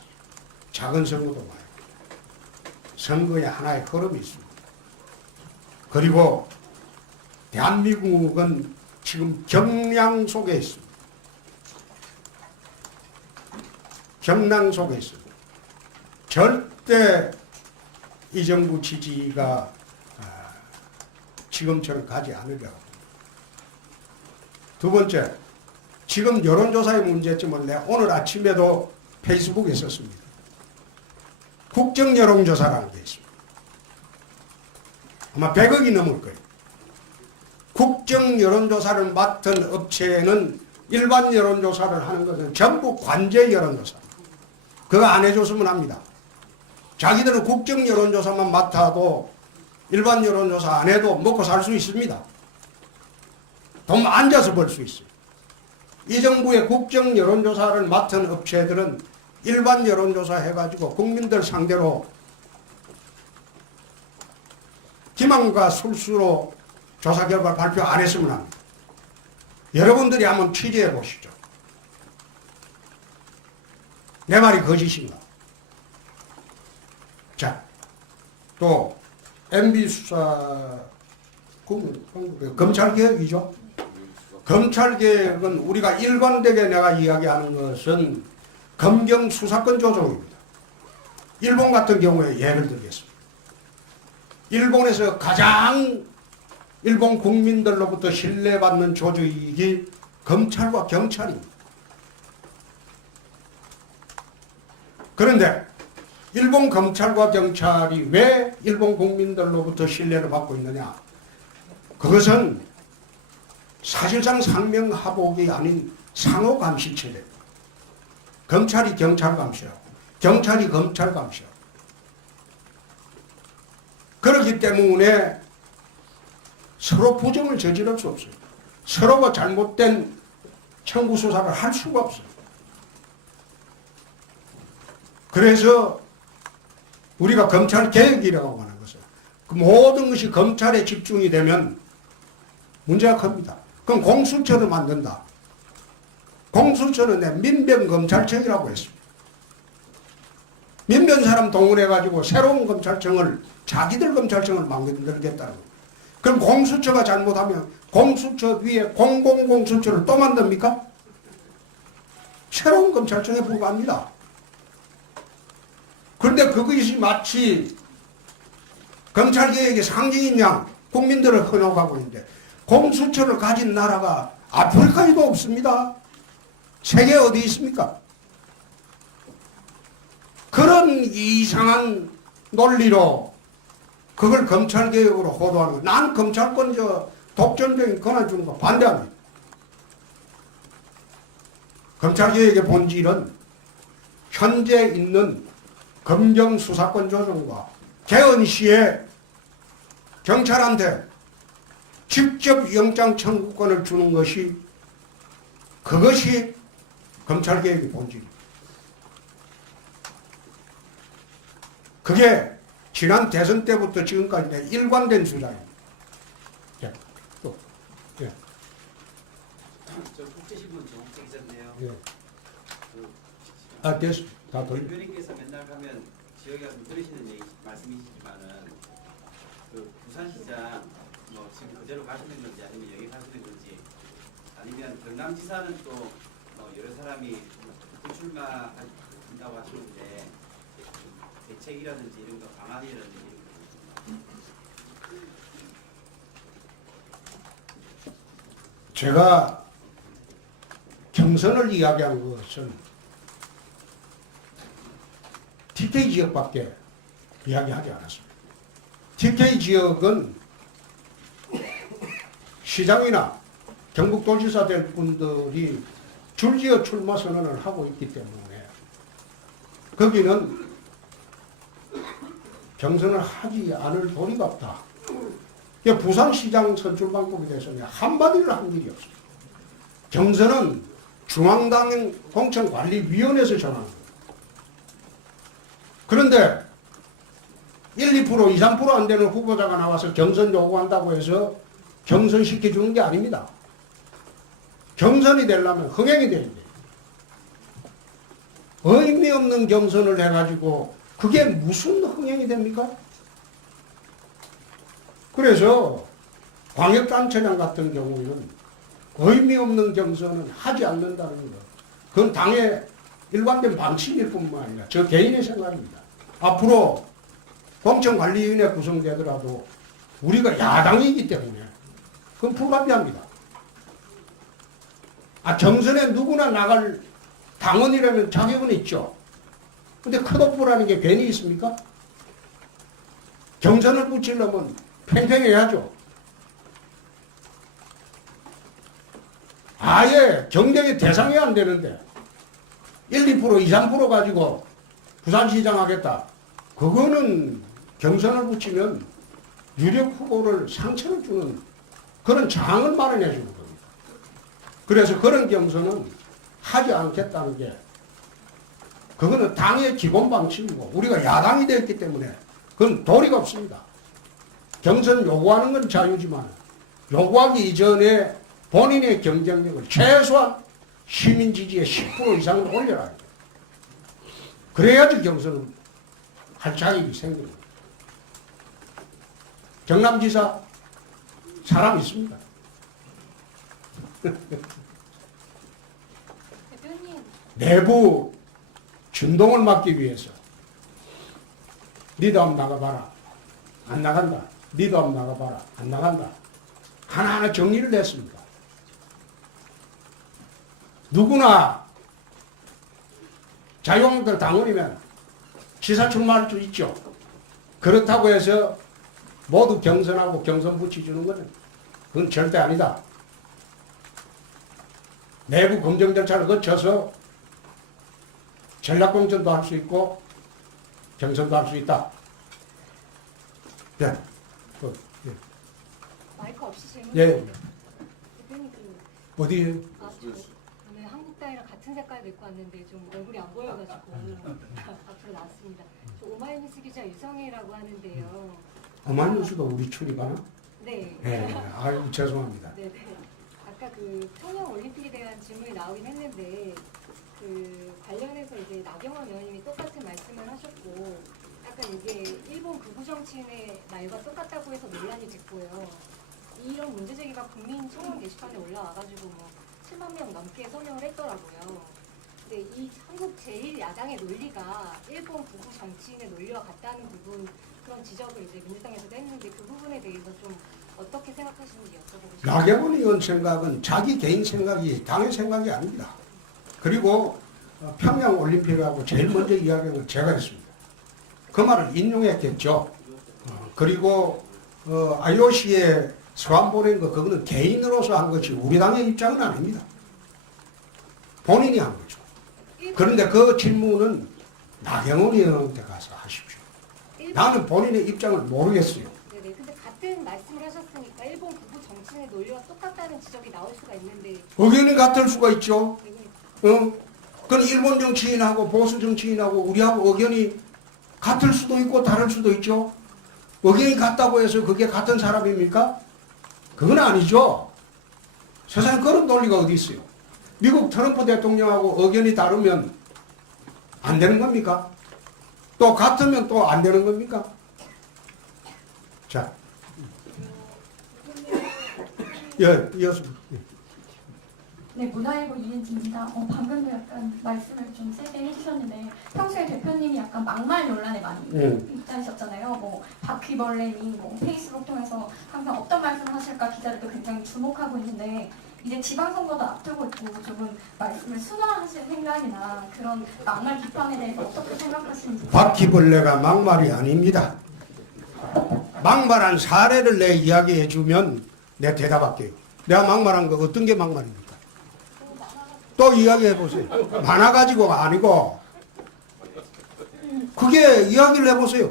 작은 선거도 많이 해봤어요. 선거에 하나의 흐름이 있습니다. 그리고 대한민국은 지금 경량 속에 있습니다. 경랑 속에 있습니다. 절대 이 정부 지지가 지금처럼 가지 않으려고 합니다. 두 번째, 지금 여론조사의 문제점은 내가 오늘 아침에도 페이스북에 썼습니다. 국정여론조사라는 게 있습니다. 아마 100억이 넘을 거예요. 국정여론조사를 맡은 업체는 일반 여론조사를 하는 것은 전부 관제 여론조사. 그거 안 해줬으면 합니다. 자기들은 국정여론조사만 맡아도 일반 여론조사 안 해도 먹고 살 수 있습니다. 돈 앉아서 벌 수 있어요. 이 정부의 국정여론조사를 맡은 업체들은 일반 여론조사 해가지고 국민들 상대로 기만과 술수로 조사 결과 발표 안 했으면 합니다. 여러분들이 한번 취재해 보시죠. 내 말이 거짓인가? 자, 또 MB 수사 검찰개혁이죠. 검찰개혁은 우리가 일관되게 내가 이야기하는 것은 검경 수사권 조정입니다. 일본 같은 경우에 예를 들겠습니다. 일본에서 가장 일본 국민들로부터 신뢰받는 조직이 검찰과 경찰입니다. 그런데 일본 검찰과 경찰이 왜 일본 국민들로부터 신뢰를 받고 있느냐? 그것은 사실상 상명하복이 아닌 상호감시체제입니다. 검찰이 경찰 감시하고 경찰이 검찰 감시하고 그렇기 때문에 서로 부정을 저지를 수 없어요. 서로가 잘못된 청구 수사를 할 수가 없어요. 그래서 우리가 검찰 개혁이라고 하는 것은 그 모든 것이 검찰에 집중이 되면 문제가 큽니다. 그럼 공수처를 만든다. 공수처는 내 민변검찰청이라고 했습니다. 민변 사람 동원해가지고 새로운 검찰청을 자기들 검찰청을 만들겠다는 겁니다. 그럼 공수처가 잘못하면 공수처 위에 공공공수처를 또 만듭니까? 새로운 검찰청에 불과합니다. 그런데 그것이 마치 검찰개혁의 상징인 양 국민들을 현혹하고 있는데 공수처를 가진 나라가 아프리카에도 없습니다. 세계 어디 있습니까? 그런 이상한 논리로 그걸 검찰개혁으로 호도하는 거. 난 검찰권 독점적인 권한 주는 거 반대합니다. 검찰개혁의 본질은 현재 있는 검경수사권 조정과 개헌 시에 경찰한테 직접 영장 청구권을 주는 것이 그것이 검찰개혁의 본질입니다. 그게 지난 대선 때부터 지금까지 일관된 주장입니다. 예, 또, 예. 저 국제신문 정옥재 기자인데요. 예. 아, 됐어. 다 돌려. 대표님께서 맨날 가면 지역에 가서 들으시는 얘기 말씀이시지만은 그 부산시장 뭐 지금 그대로 가시는 건지 아니면 여기 가시는 건지 아니면 경남지사는 또 여러 사람이 불출마한다고 하시는데 대책이라든지 이런 거 방안이라든지 이런 거. 제가 경선을 이야기한 것은 TK 지역밖에 이야기하지 않았습니다. TK 지역은 시장이나 경북도지사 될 분들이 줄지어 출마 선언을 하고 있기 때문에 거기는 경선을 하지 않을 도리가 없다. 부산시장 선출 방법에 대해서는 한마디를 한 일이 없습니다. 경선은 중앙당 공천관리위원회에서 정하는 거예요. 그런데 1, 2%, 2, 3% 안 되는 후보자가 나와서 경선 요구한다고 해서 경선시켜주는 게 아닙니다. 경선이 되려면 흥행이 돼야 돼요. 의미 없는 경선을 해가지고 그게 무슨 흥행이 됩니까? 그래서 광역단체장 같은 경우에는 의미 없는 경선은 하지 않는다는 것. 그건 당의 일관된 방침일 뿐만 아니라 저 개인의 생각입니다. 앞으로 공천관리위원회 구성되더라도 우리가 야당이기 때문에 그건 불가피합니다. 경선에 누구나 나갈 당원이라면 자격은 있죠. 근데 컷오프라는 게 괜히 있습니까? 경선을 붙이려면 팽팽해야죠. 아예 경쟁의 대상이 안 되는데 1, 2%, 2, 3% 가지고 부산시장 하겠다. 그거는 경선을 붙이면 유력 후보를 상처를 주는 그런 장을 마련해 주는 겁니다. 그래서 그런 경선은 하지 않겠다는 게 그거는 당의 기본 방침이고 우리가 야당이 되었기 때문에 그건 도리가 없습니다. 경선 요구하는 건 자유지만 요구하기 이전에 본인의 경쟁력을 최소한 시민 지지의 10% 이상을 올려라. 그래야지 경선은 할 자격이 생깁니다. 경남지사 사람 있습니다. 대표님. 내부 준동을 막기 위해서 니도 한번 나가봐라. 안 나간다. 니도 한번 나가봐라. 안 나간다. 하나하나 정리를 했습니다. 누구나 자유한국당 당원이면 지사 출마할 수 있죠. 그렇다고 해서 모두 경선하고 경선 붙여주는 것은 그건 절대 아니다. 내부 검증 절차를 거쳐서 전략공천도 할 수 있고 경선도 할 수 있다. 네. 예. 마이크 없이 질문. 예. 대표님 어디? 오늘 한국당이랑 같이 같은 색깔 입고 왔는데 좀 얼굴이 안 보여가지고 앞으로 나왔습니다. 저 오마이뉴스 기자 유성희라고 하는데요. 어마뉴스도 우리 출입하나? 네. 네. 아유 죄송합니다. 네네. 아까 그 청년 올림픽에 대한 질문이 나오긴 했는데 그 관련해서 이제 나경원 의원님이 똑같은 말씀을 하셨고 약간 이게 일본 극우 정치인의 말과 똑같다고 해서 논란이 됐고요. 이런 문제 제기가 국민 청원 게시판에 올라와가지고 뭐 7만 명 넘게 서명을 했더라고요. 근데 이 한국 제1야당의 논리가 일본 극우 정치인의 논리와 같다는 부분 그런 지적을 이제 민주당에서도 했는데 그 부분에 대해서 좀 어떻게 생각하시는지 여쭤보고 싶습니다. 나경원 의원 생각은 자기 개인 생각이 당의 생각이 아닙니다. 그리고 평양 올림픽하고 제일 먼저 이야기한 건 제가 했습니다. 그 말을 인용했겠죠. 그리고 IOC에 서한 보낸 거 그거는 개인으로서 한 것이 우리 당의 입장은 아닙니다. 본인이 한 거죠. 그런데 그 질문은 나경원 의원한테 가서 하십시오. 나는 본인의 입장을 모르겠어요. 네네. 근데 같은 말씀을 하셨으니까 일본 극우 정치인의 논리와 똑같다는 지적이 나올 수가 있는데 의견이 같을 수가 있죠. 그건 일본 정치인하고 보수 정치인하고 우리하고 의견이 같을 수도 있고 다를 수도 있죠. 의견이 같다고 해서 그게 같은 사람입니까? 그건 아니죠. 세상에 그런 논리가 어디 있어요. 미국 트럼프 대통령하고 의견이 다르면 안 되는 겁니까? 또 같으면 또 안 되는 겁니까? 자, 이어서. 네, 문화일보 이은지입니다. 방금도 약간 말씀을 좀 세게 해주셨는데 평소에 대표님이 약간 막말 논란에 많이 입장이셨잖아요. 뭐 바퀴벌레니 뭐 페이스북 통해서 항상 어떤 말씀을 하실까 기자들도 굉장히 주목하고 있는데 이제 지방선거도 앞두고 있고 조금 말씀을 순화하실 생각이나 그런 막말 비판에 대해서 어떻게 생각하시는지. 바퀴벌레가 막말이 아닙니다. 막말한 사례를 내 이야기해 주면 내가 대답할게요. 내가 막말한 거 어떤 게 막말입니까? 또 이야기해 보세요. 많아가지고가 아니고 그게 이야기를 해보세요.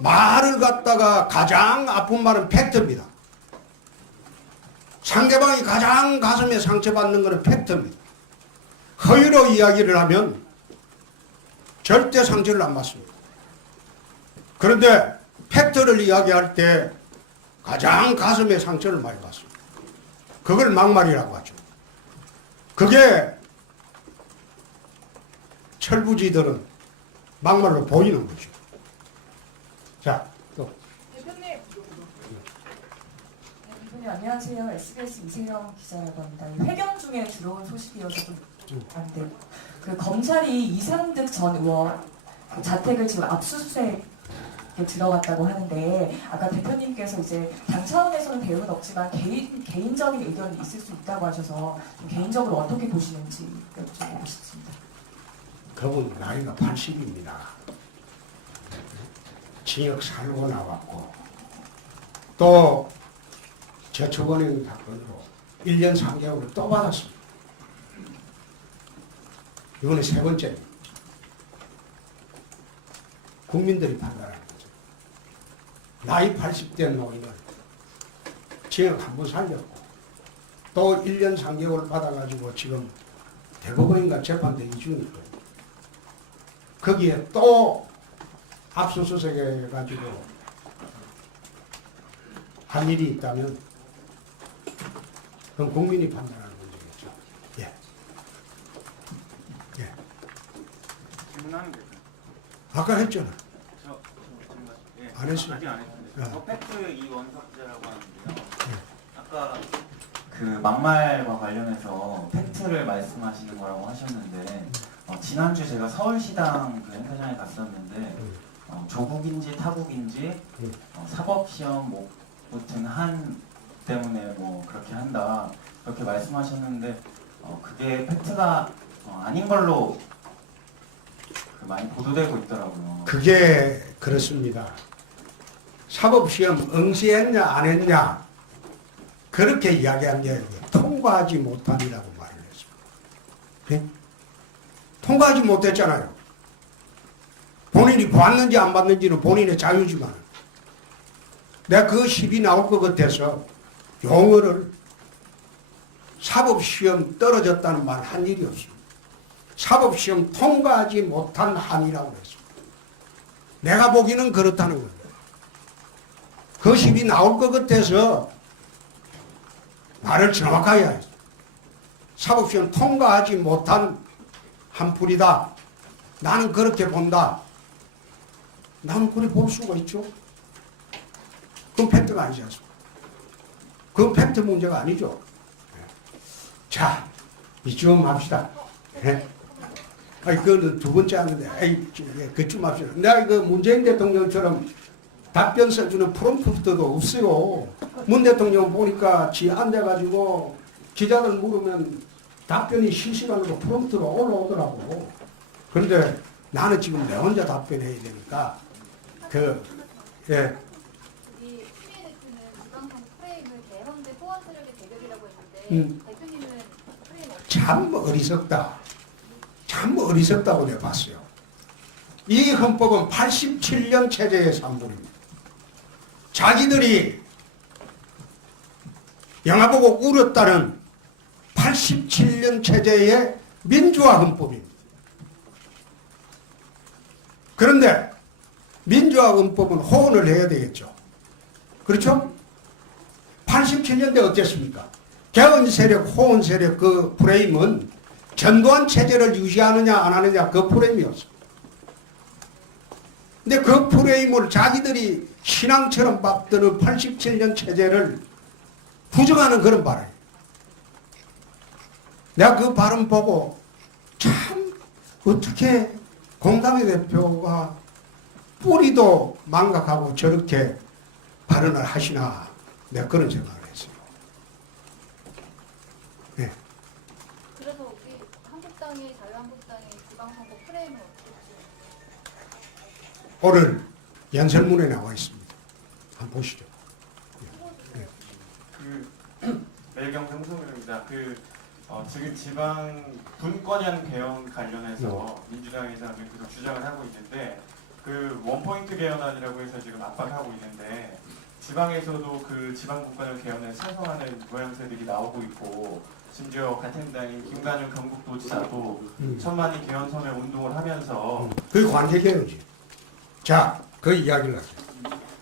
말을 갖다가 가장 아픈 말은 팩트입니다. 상대방이 가장 가슴에 상처받는 것은 팩트입니다. 허위로 이야기를 하면 절대 상처를 안 받습니다. 그런데 팩트를 이야기할 때 가장 가슴에 상처를 많이 받습니다. 그걸 막말이라고 하죠. 그게 철부지들은 막말로 보이는 거죠. 자, 또. 대표님. 대표님 안녕하세요. SBS 이세영 기자라고 합니다. 회견 중에 들어온 소식이어서 좀 안 돼요. 그 검찰이 이상득 전 의원 그 자택을 지금 압수수색에 들어갔다고 하는데 아까 대표님께서 이제 당 차원에서는 대응은 없지만 개인적인 의견이 있을 수 있다고 하셔서 좀 개인적으로 어떻게 보시는지 여쭤보고 싶습니다. 그분 나이가 80입니다. 징역 살고 나왔고 또 저축은행 사건으로 1년 3개월을 또 받았습니다. 이번에 세 번째입니다. 국민들이 판단하는 거죠. 나이 80대 노인을 징역 한 번 살렸고 또 1년 3개월 받아가지고 지금 대법원인가 재판대기 중이고 거기에 또 압수수색해가지고 할 일이 있다면 그건 국민이 판단하는 문제겠죠. 예. 예. 질문하는 게 아까 했잖아. 예, 안 했어요. 아직 안 했는데. 어. 팩트 이원석 기자라고 하는데요. 아까 그 막말과 관련해서 팩트를 말씀하시는 거라고 하셨는데 지난주 제가 서울시당 그 행사장에 갔었는데 조국인지 타국인지 사법시험 뭐 붙은 한 때문에 뭐 그렇게 한다 그렇게 말씀하셨는데 그게 팩트가 아닌 걸로 많이 보도되고 있더라고요. 그게 그렇습니다. 사법시험 응시했냐 안 했냐 그렇게 이야기한 게 통과하지 못한이라고 말을 했습니다. 네? 통과하지 못했잖아요. 본인이 봤는지 안 봤는지는 본인의 자유지만 내가 그 시비 나올 것 같아서 용어를 사법시험 떨어졌다는 말 한 일이 없습니다. 사법시험 통과하지 못한 한이라고 했습니다. 내가 보기는 그렇다는 겁니다. 거십이 나올 것 같아서 말을 정확하게 하겠습니다. 사법시험 통과하지 못한 한풀이다. 나는 그렇게 본다. 나는 그렇게 볼 수가 있죠. 그건 팩트가 아니지 않습니까? 그건 팩트 문제가 아니죠. 자, 이쯤 합시다. 그거는 두 번째 하는데, 그쯤 합시다. 내가 그 문재인 대통령처럼 답변 써주는 프롬프트도 없어요. 문 대통령 보니까 지 앉아가지고 기자들 물으면 답변이 실시간으로 프롬프트가 올라오더라고. 그런데 나는 지금 내 혼자 답변해야 되니까, 이 TVN에서는 지방선거 프레임을 대헌대 소환 세력의 대결이라고 했는데 대표님은 프레임 참 어리석다. 참 어리석다고 내가 봤어요. 이 헌법은 87년 체제의 산물입니다. 자기들이 영화 보고 울었다는 87년 체제의 민주화 헌법입니다. 그런데 민주화 헌법은 호언을 해야 되겠죠. 그렇죠? 87년대 어땠습니까? 개헌 세력, 호언 세력 그 프레임은 전두환 체제를 유지하느냐 안 하느냐 그 프레임이었습니다. 근데 그 프레임을 자기들이 신앙처럼 받드는 87년 체제를 부정하는 그런 발언. 내가 그 발언 보고 참 어떻게 공당의 대표가 뿌리도 망각하고 저렇게 발언을 하시나 내가 그런 생각을 했어요. 네. 그래서 우리 한국당의 자유한국당의 지방선거 프레임은 어떻게 보시나요? 오늘 연설문에 나와 있습니다. 한번 보시죠. 멜경 정성입니다. 지금 지방 분권형 개헌 관련해서 민주당에서 계속 주장을 하고 있는데 원포인트 개헌안이라고 해서 지금 압박하고 있는데 지방에서도 지방 분권형 개헌에 찬성하는 모양새들이 나오고 있고 심지어 같은 당인 김관영 경북도지사도 천만인 개헌 선언 운동을 하면서 그게 관계 개헌이지. 자, 그 이야기를 하죠.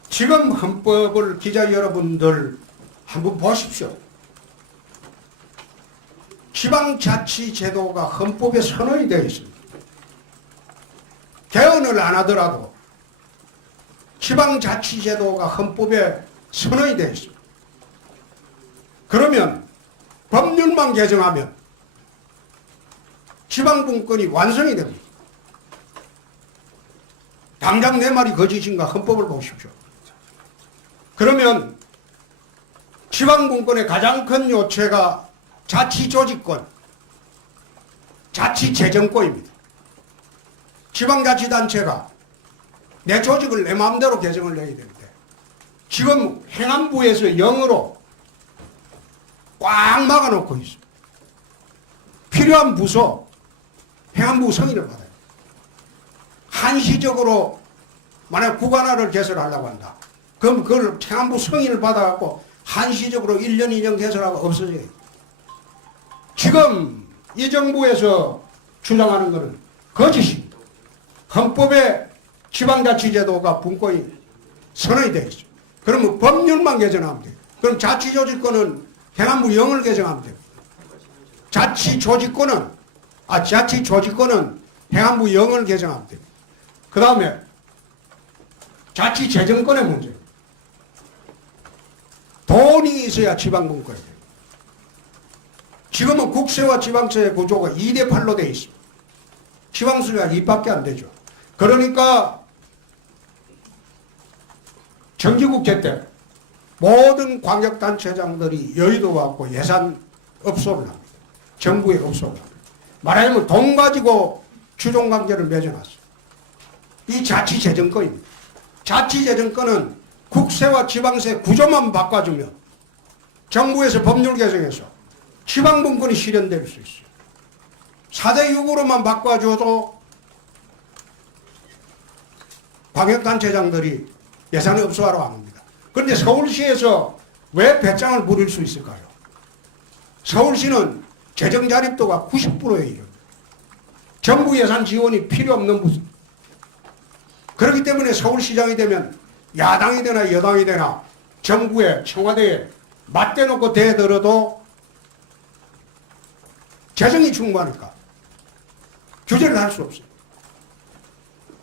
지금 헌법을 기자 여러분들 한번 보십시오. 지방자치제도가 헌법에 선언이 되어 있습니다. 개헌을 안 하더라도 지방자치제도가 헌법에 선언이 되어 있습니다. 그러면 법률만 개정하면 지방분권이 완성이 됩니다. 당장 내 말이 거짓인가 헌법을 보십시오. 그러면 지방분권의 가장 큰 요체가 자치조직권, 자치재정권입니다. 지방자치단체가 내 조직을 내 마음대로 개정을 내야 되는데 지금 행안부에서 0으로 꽉 막아놓고 있습니다. 필요한 부서 행안부 승인을 받아요. 한시적으로 만약 구간화를 개설하려고 한다. 그럼 그걸 행안부 승인을 받아갖고 한시적으로 1년, 2년 개설하고 없어져요. 지금 이 정부에서 주장하는 것은 거짓입니다. 헌법에 지방자치제도가 분권이 선언이 되어 있어요. 그러면 법률만 개정하면 돼요. 그럼 자치조직권은 행안부 0을 개정하면 돼요. 자치조직권은 행안부 0을 개정하면 돼요. 그 다음에 자치재정권의 문제. 돈이 있어야 지방분권이 돼요. 지금은 국세와 지방세의 구조가 2대8로 되어 있습니다. 지방수가 2밖에 안 되죠. 그러니까 정기국회 때 모든 광역단체장들이 여의도 갖고 예산 업소를 합니다. 정부에 업소를 합니다. 말하자면 돈 가지고 주종관계를 맺어놨어요. 이 자치재정권입니다. 자치재정권은 국세와 지방세 구조만 바꿔주면 정부에서 법률 개정해서 지방분권이 실현될 수 있어요. 4대 6으로만 바꿔줘도 광역단체장들이 예산을 업소하러 안 옵니다. 그런데 서울시에서 왜 배짱을 부릴 수 있을까요? 서울시는 재정 자립도가 90%에 이릅니다. 정부 예산 지원이 필요 없는 부서. 그렇기 때문에 서울시장이 되면 야당이 되나 여당이 되나 정부에 청와대에 맞대놓고 대들어도 재정이 충분하니까 규제를 할 수 없어요.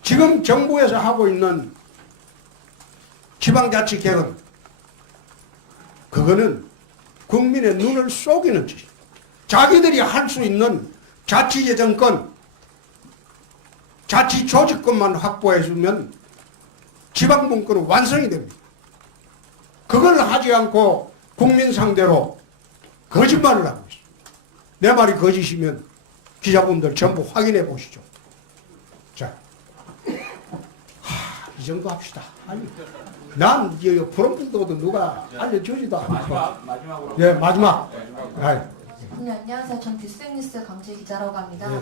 지금 정부에서 하고 있는 지방자치 개헌, 그거는 국민의 눈을 속이는 짓이에요. 자기들이 할 수 있는 자치재정권, 자치조직권만 확보해주면 지방분권은 완성이 됩니다. 그걸 하지 않고 국민 상대로 거짓말을 하고 있습니다. 내 말이 거짓이면 기자분들 전부 확인해 보시죠. 자, 이 정도 합시다. 아니, 난 프롬프트도 누가 알려주지도 않고. 마지막으로. 예, 마지막. 아이. 네, 안녕하세요. 전 디스뉴스 강지 기자라고 합니다. 네.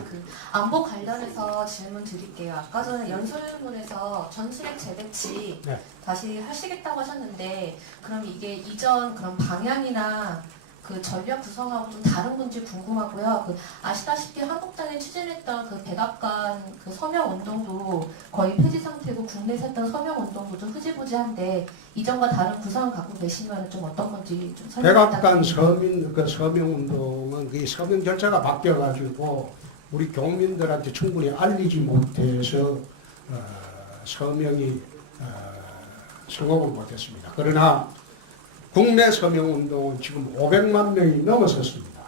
안보 관련해서 질문 드릴게요. 아까 전에 연설문에서 전술핵 재배치 네. 다시 하시겠다고 하셨는데 그럼 이게 이전 그런 방향이나 그 전략 구성하고 좀 다른 건지 궁금하고요. 아시다시피 한국당이 추진했던 그 백악관 그 서명 운동도 거의 폐지 상태고 국내에서 했던 서명 운동도 좀 흐지부지한데 이전과 다른 구상을 갖고 계시면 좀 어떤 건지 좀 설명 백악관 부탁드립니다. 서명 운동은 그 서명 절차가 바뀌어가지고 우리 교민들한테 충분히 알리지 못해서 서명이 성공을 못했습니다. 그러나 국내 서명운동은 지금 500만 명이 넘어섰습니다.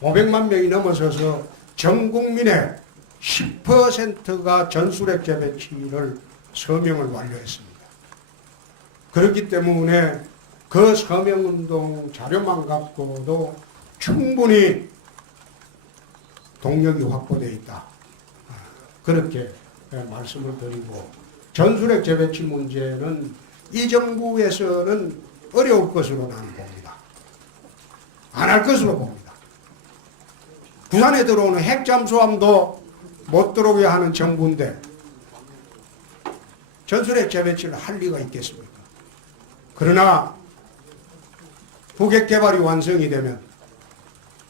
500만 명이 넘어서서 전 국민의 10%가 전술핵 재배치를 서명을 완료했습니다. 그렇기 때문에 그 서명운동 자료만 갖고도 충분히 동력이 확보되어 있다. 그렇게 말씀을 드리고 전술핵 재배치 문제는 이 정부에서는 어려울 것으로 나는 봅니다. 안 할 것으로 봅니다. 부산에 들어오는 핵 잠수함도 못 들어오게 하는 정부인데 전술핵 재배치를 할 리가 있겠습니까? 그러나 북핵 개발이 완성이 되면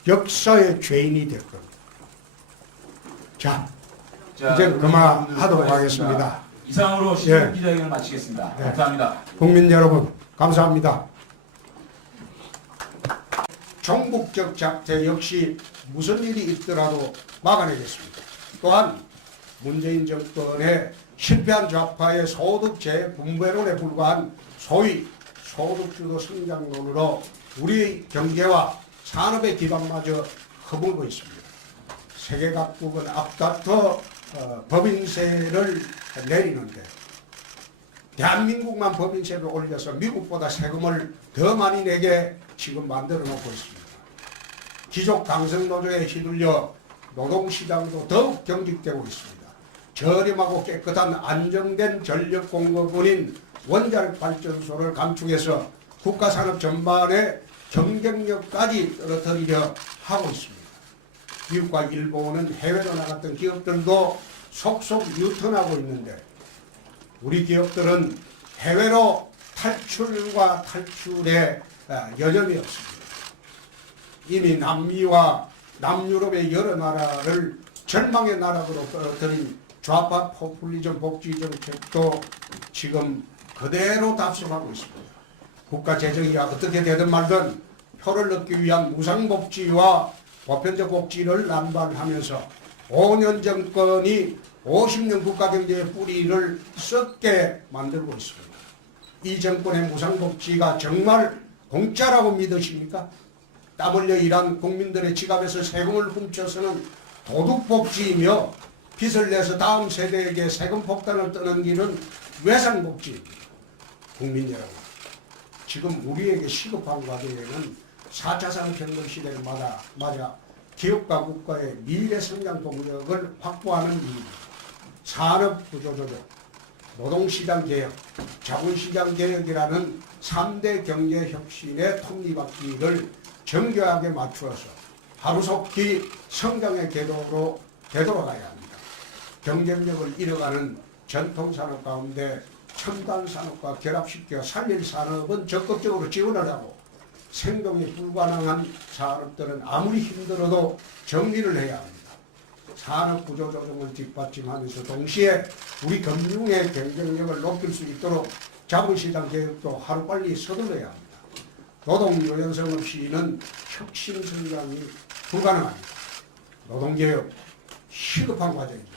역사의 죄인이 될 겁니다. 자, 이제 그만하도록 하겠습니다. 이상으로 시청 기자회견을 마치겠습니다. 네. 감사합니다. 국민 여러분, 감사합니다. 종북적 작태 역시 무슨 일이 있더라도 막아내겠습니다. 또한 문재인 정권의 실패한 좌파의 소득 재분배론에 불과한 소위 소득주도 성장론으로 우리 경제와 산업의 기반마저 허물고 있습니다. 세계 각국은 앞다퉈 법인세를 내리는데 대한민국만 법인세를 올려서 미국보다 세금을 더 많이 내게 지금 만들어 놓고 있습니다. 기존 강성노조에 휘둘려 노동시장도 더욱 경직되고 있습니다. 저렴하고 깨끗한 안정된 전력 공급원인 원자력 발전소를 감축해서 국가산업 전반의 경쟁력까지 떨어뜨리려 하고 있습니다. 미국과 일본은 해외로 나갔던 기업들도 속속 유턴하고 있는데 우리 기업들은 해외로 탈출과 탈출에 여념이 없습니다. 이미 남미와 남유럽의 여러 나라를 절망의 나락으로 떨어뜨린 좌파 포퓰리즘 복지 정책도 지금 그대로 답습하고 있습니다. 국가 재정이 어떻게 되든 말든 표를 얻기 위한 무상복지와 보편적 복지를 남발하면서 5년 정권이 50년 국가경제의 뿌리를 썩게 만들고 있습니다. 이 정권의 무상복지가 정말 공짜라고 믿으십니까? 땀 흘려 일한 국민들의 지갑에서 세금을 훔쳐서는 도둑복지이며 빚을 내서 다음 세대에게 세금 폭탄을 떠는 길은 외상복지입니다. 국민 여러분, 지금 우리에게 시급한 과제는 4차 산업혁명 시대를 맞아 기업과 국가의 미래 성장 동력을 확보하는 일입니다. 산업구조조정, 노동시장 개혁, 자본시장 개혁이라는 3대 경제혁신의 톱니바퀴를 정교하게 맞추어서 하루속히 성장의 궤도로 되돌아가야 합니다. 경쟁력을 잃어가는 전통산업 가운데 첨단산업과 결합시켜 살릴 산업은 적극적으로 지원을 하고 생동이 불가능한 산업들은 아무리 힘들어도 정리를 해야 합니다. 산업 구조 조정을 뒷받침하면서 동시에 우리 금융의 경쟁력을 높일 수 있도록 자본시장 개혁도 하루빨리 서둘러야 합니다. 노동 유연성 없이는 혁신 성장이 불가능합니다. 노동개혁 시급한 과정입니다.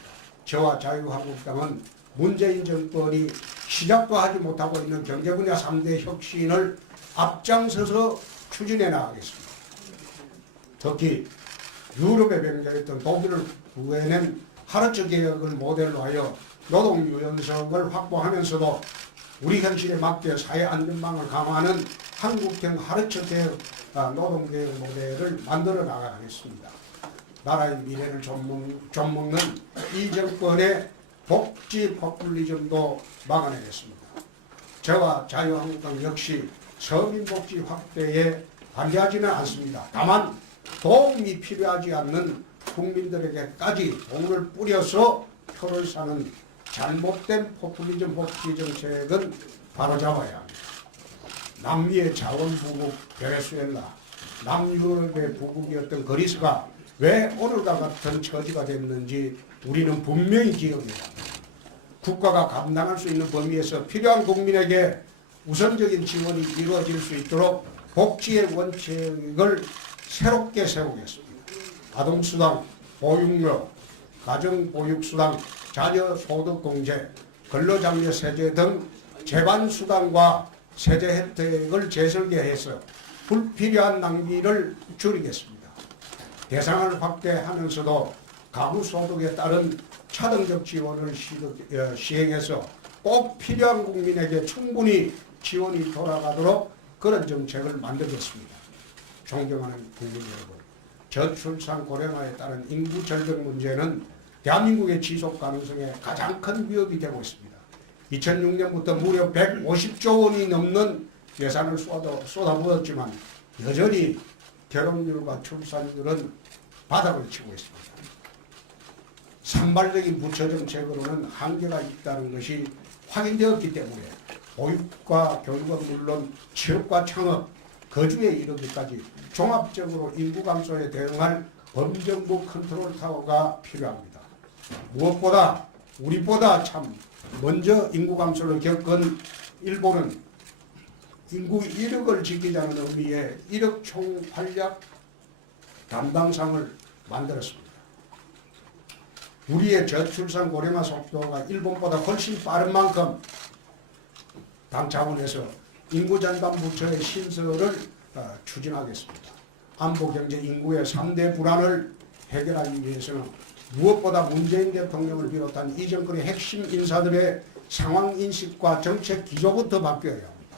저와 자유한국당은 문재인 정권이 시작도 하지 못하고 있는 경제 분야 3대 혁신을 앞장서서 추진해 나가겠습니다. 특히 유럽에 병행했던 독일을 구해낸 하르츠 개혁을 모델로 하여 노동 유연성을 확보하면서도 우리 현실에 맞게 사회 안전망을 강화하는 한국형 하르츠 개혁, 노동개혁 모델을 만들어 나가겠습니다. 나라의 미래를 좀먹는 이 정권의 복지 포퓰리즘도 막아내겠습니다. 저와 자유한국당 역시 서민복지 확대에 반대하지는 않습니다. 다만 도움이 필요하지 않는 국민들에게까지 돈을 뿌려서 표를 사는 잘못된 포퓰리즘 복지 정책은 바로잡아야 합니다. 남미의 자원부국 베네수엘라, 남유럽의 부국이었던 그리스가 왜 오늘과 같은 처지가 됐는지 우리는 분명히 기억해야 합니다. 국가가 감당할 수 있는 범위에서 필요한 국민에게 우선적인 지원이 이루어질 수 있도록 복지의 원칙을 새롭게 세우겠습니다. 아동수당, 보육료, 가정보육수당, 자녀소득공제, 근로장려세제 등 재반수당과 세제 혜택을 재설계해서 불필요한 낭비를 줄이겠습니다. 대상을 확대하면서도 가구소득에 따른 차등적 지원을 시행해서 꼭 필요한 국민에게 충분히 지원이 돌아가도록 그런 정책을 만들겠습니다. 존경하는 국민 여러분, 저출산 고령화에 따른 인구 절벽 문제는 대한민국의 지속 가능성에 가장 큰 위협이 되고 있습니다. 2006년부터 무려 150조 원이 넘는 예산을 쏟아부었지만 여전히 결혼율과 출산율은 바닥을 치고 있습니다. 산발적인 부처 정책으로는 한계가 있다는 것이 확인되었기 때문에 보육과 교육은 물론 취업과 창업, 거주에 이르기까지 종합적으로 인구 감소에 대응할 범정부 컨트롤 타워가 필요합니다. 무엇보다 우리보다 참 먼저 인구 감소를 겪은 일본은 인구 1억을 지키자는 의미의 1억 총활약 담당상을 만들었습니다. 우리의 저출산 고령화 속도가 일본보다 훨씬 빠른 만큼 당 차원에서 인구전담부처의 신설을 추진하겠습니다. 안보, 경제, 인구의 3대 불안을 해결하기 위해서는 무엇보다 문재인 대통령을 비롯한 이 정권의 핵심 인사들의 상황인식과 정책 기조부터 바뀌어야 합니다.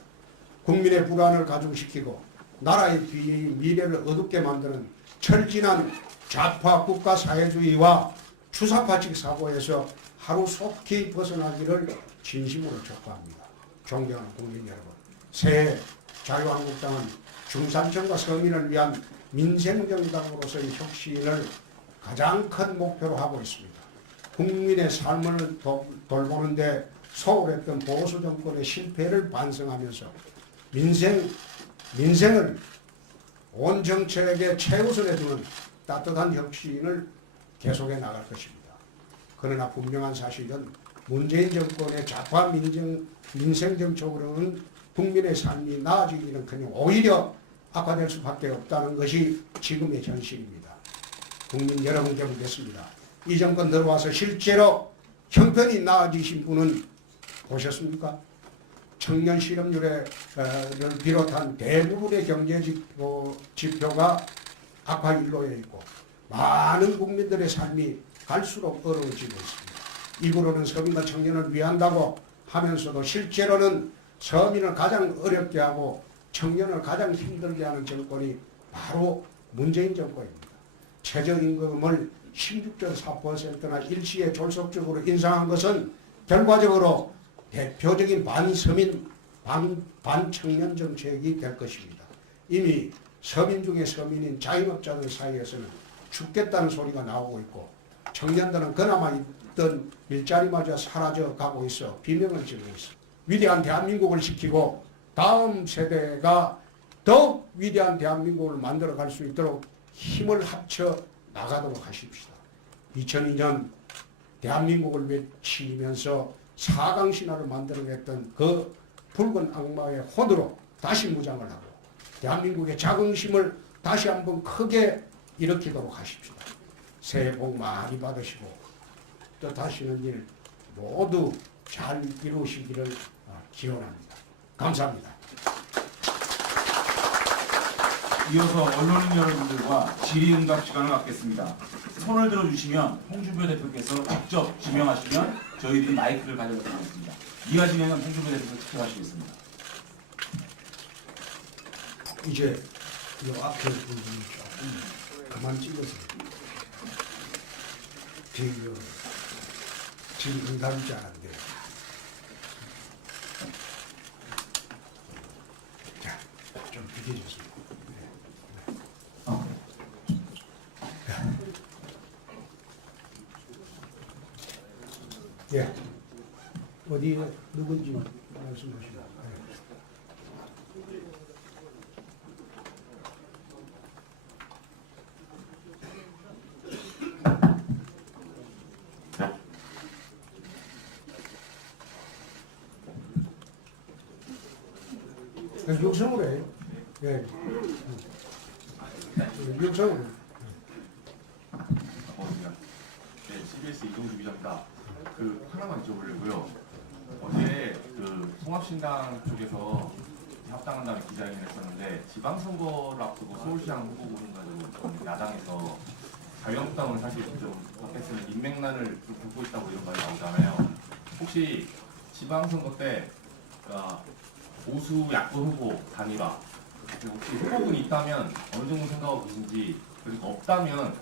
국민의 불안을 가중시키고 나라의 미래를 어둡게 만드는 철진한 좌파 국가사회주의와 추사파칙 사고에서 하루속히 벗어나기를 진심으로 촉구합니다. 존경하는 국민 여러분, 새해 자유한국당은 중산층과 서민을 위한 민생정당으로서의 혁신을 가장 큰 목표로 하고 있습니다. 국민의 삶을 돌보는 데 소홀했던 보수 정권의 실패를 반성하면서 민생을 온 정책의 최우선에 두는 따뜻한 혁신을 계속해 나갈 것입니다. 그러나 분명한 사실은 문재인 정권의 좌파 민생 정책으로는 국민의 삶이 나아지기는커녕 오히려 악화될 수밖에 없다는 것이 지금의 현실입니다. 국민 여러분께 묻겠습니다. 이 정권 들어와서 실제로 형편이 나아지신 분은 보셨습니까? 청년 실업률을 비롯한 대부분의 경제 지표가 악화 일로에 있고 많은 국민들의 삶이 갈수록 어려워지고 있습니다. 입으로는 서민과 청년을 위한다고 하면서도 실제로는 서민을 가장 어렵게 하고 청년을 가장 힘들게 하는 정권이 바로 문재인 정권입니다. 최저임금을 16.4%나 일시에 졸속적으로 인상한 것은 결과적으로 대표적인 반서민, 반청년 정책이 될 것입니다. 이미 서민 중에 서민인 자영업자들 사이에서는 죽겠다는 소리가 나오고 있고 청년들은 그나마 있던 일자리마저 사라져 가고 있어 비명을 지르고 있습니다. 위대한 대한민국을 지키고 다음 세대가 더욱 위대한 대한민국을 만들어 갈 수 있도록 힘을 합쳐 나가도록 하십시다. 2002년 대한민국을 외치면서 4강 신화를 만들어냈던 그 붉은 악마의 호두로 다시 무장을 하고 대한민국의 자긍심을 다시 한번 크게 일으키도록 하십시다. 새해 복 많이 받으시고 또 다시는 일 모두 잘 이루시기를 기원합니다. 감사합니다. 이어서 언론인 여러분들과 질의응답 시간을 갖겠습니다. 손을 들어주시면 홍준표 대표께서 직접 지명하시면 저희들이 마이크를 가져가도록 하겠습니다. 이하 진행은 홍준표 대표께서 지켜하시겠습니다. 이제 이 앞에 분들이 조금 그만 찍어서 질의응답인 줄 알았는데 자, 좀 비켜주세요. 예. 어디 누군지 말씀하시면. 육성으로 해요. 예. 육성으로. 네, CBS 이동주 기자입니다. 하나만 여쭤보려고요. 어제 통합신당 쪽에서 합당한다는 기자회견을 했었는데 지방선거를 앞두고 서울시장 후보군을 가지고 야당에서 자유한국당은 사실 좀 밖에서는 인맥난을 좀 겪고 있다고 이런 말이 나오잖아요. 혹시 지방선거 때 보수 야권 후보 단일화 혹시 후보군이 있다면 어느 정도 생각하고 계신지, 그리고 없다면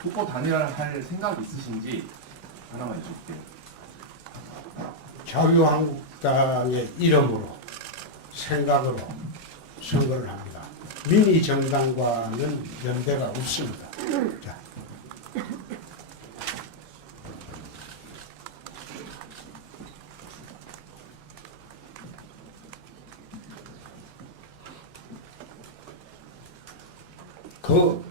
후보 단일화를 할 생각이 있으신지 하나만 여쭤볼게요. 자유한국당의 이름으로 생각으로 선거를 합니다. 미니 정당과는 연대가 없습니다. 자. 그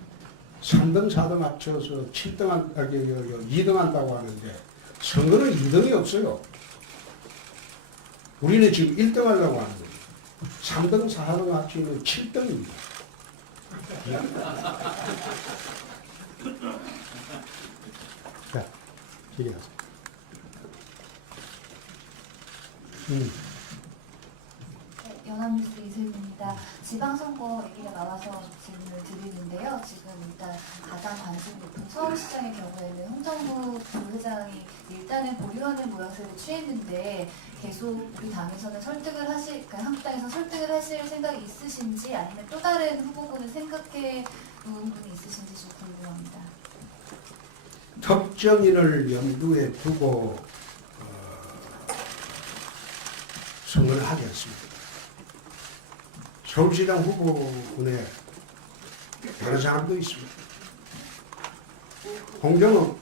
3등, 4등 합쳐서 7등, 2등 한다고 하는데 선거는 2등이 없어요. 우리는 지금 1등 하려고 하는 거예요. 3등, 4등 합치면 7등입니다. 자, 질의하세요. 연합뉴스 이슬입니다. 지방선거 얘기가 나와서 질문을 드리는데요. 지금 일단 가장 관심 높은 서울시장의 경우에는 홍정구 부회장이 일단은 보류하는 모양새를 취했는데 계속 우리 당에서는 설득을 그러니까 한국당에서 설득을 하실 생각이 있으신지 아니면 또 다른 후보군을 생각해 둔 분이 있으신지 좀 궁금합니다. 특정인을 염두에 두고 선거를 하지 않습니다. 서울시장 후보군에 여러 사람도 있습니다. 홍정욱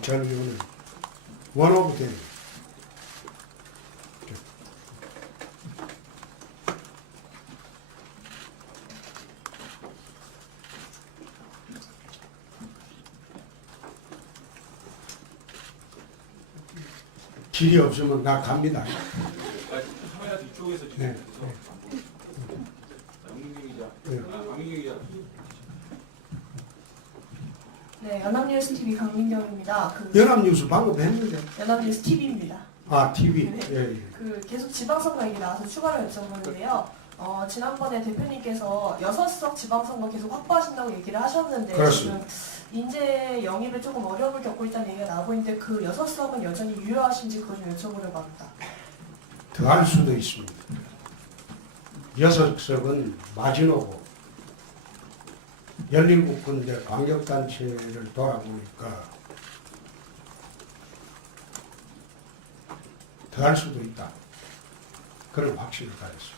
전 의원은 원오브 된 질이 없으면 나 갑니다. 카메라 뒤쪽에서 네. 네, 연합뉴스 TV 강민경입니다. 연합뉴스 방금 했는데. 연합뉴스 TV입니다. 아, TV. 네. 예, 예. 계속 지방선거 얘기 나와서 추가로 여쭤보는데요. 지난번에 대표님께서 6석 지방선거 계속 확보하신다고 얘기를 하셨는데 그렇습니다. 지금 인재 영입에 조금 어려움을 겪고 있다는 얘기가 나오고 있는데 그 6석은 여전히 유효하신지 그거 좀 여쭤보려고 합니다. 더 할 수도 있습니다. 6석은 마지노고 17군데 광역단체를 돌아보니까 더 할 수도 있다. 그런 확신을 가졌습니다.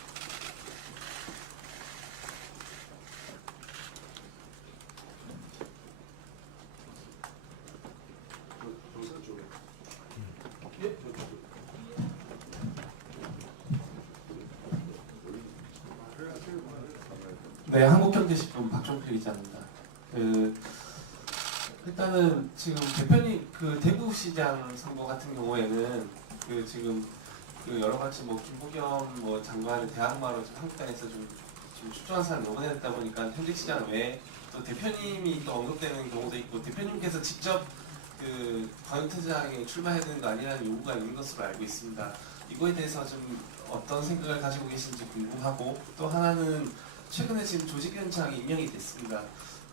네, 한국경제신문 박종필 기자입니다. 일단은 지금 대표님 그 대구시장 선거 같은 경우에는 그 지금 그 여러 가지 뭐 김부겸 뭐 장관의 대항마로 한국당에서 좀 출중한 사람이 녹아냈다 보니까 현직시장 외에 또 대표님이 또 언급되는 경우도 있고 대표님께서 직접 그 광역시장에 출마해야 되는 거 아니라는 요구가 있는 것으로 알고 있습니다. 이거에 대해서 좀 어떤 생각을 가지고 계신지 궁금하고 또 하나는 최근에 지금 조직위원장이 임명이 됐습니다.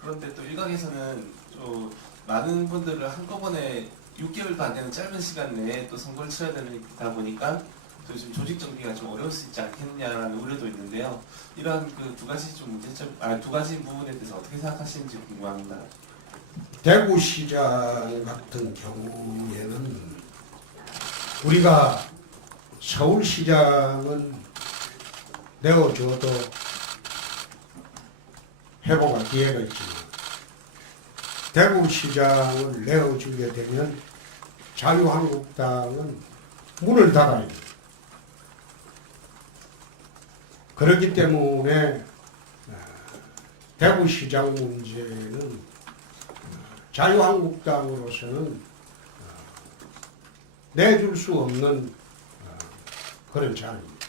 그런데 또 일각에서는 좀 많은 분들을 한꺼번에 6개월도 안 되는 짧은 시간 내에 또 선거를 치러야 되다 보니까 또 지금 조직 정비가 좀 어려울 수 있지 않겠냐라는 우려도 있는데요. 이러한 그 두 가지 좀 문제점, 두 가지 부분에 대해서 어떻게 생각하시는지 궁금합니다. 대구시장 같은 경우에는 우리가 서울시장은 내어줘도 회복할 기회가 있지만 대구시장을 내어주게 되면 자유한국당은 문을 닫아야 돼요. 그렇기 때문에 대구시장 문제는 자유한국당으로서는 내줄 수 없는 그런 자리입니다.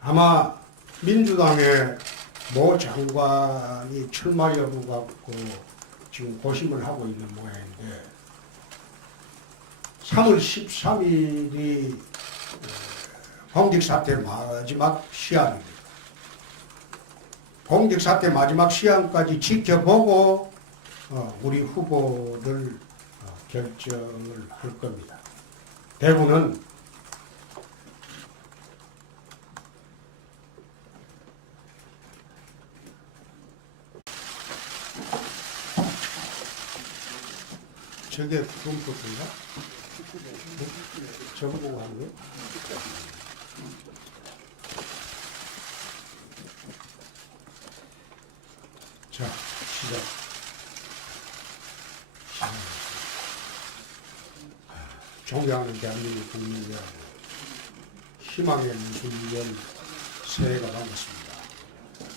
아마 민주당의 모 장관이 출마 여부 갖고 지금 고심을 하고 있는 모양인데 3월 13일이 공직사태 마지막 시한입니다. 공직사태 마지막 시한까지 지켜보고 우리 후보를 결정을 할 겁니다. 대구는 저게 프롬프트인가? 저거 보고 하는 거예요? 자, 시작. 존경하는 대한민국 국민 여러분, 희망의 무술년 새해가 반갑습니다.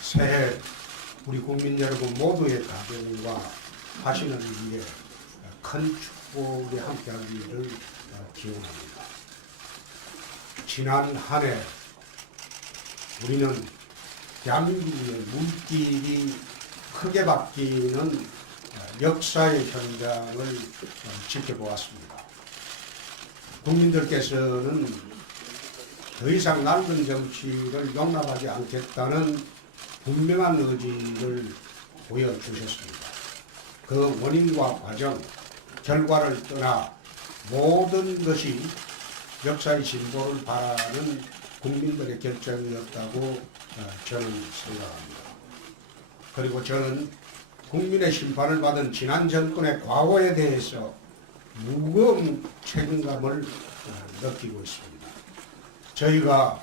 새해 우리 국민 여러분 모두의 가정과 하시는 일에 큰 축복이 함께하기를 기원합니다. 지난 한 해 우리는 대한민국의 물길이 크게 바뀌는 역사의 현장을 지켜보았습니다. 국민들께서는 더 이상 낡은 정치를 용납하지 않겠다는 분명한 의지를 보여주셨습니다. 그 원인과 과정, 결과를 떠나 모든 것이 역사의 진보를 바라는 국민들의 결정이었다고 저는 생각합니다. 그리고 저는 국민의 심판을 받은 지난 정권의 과거에 대해서 무거운 책임감을 느끼고 있습니다. 저희가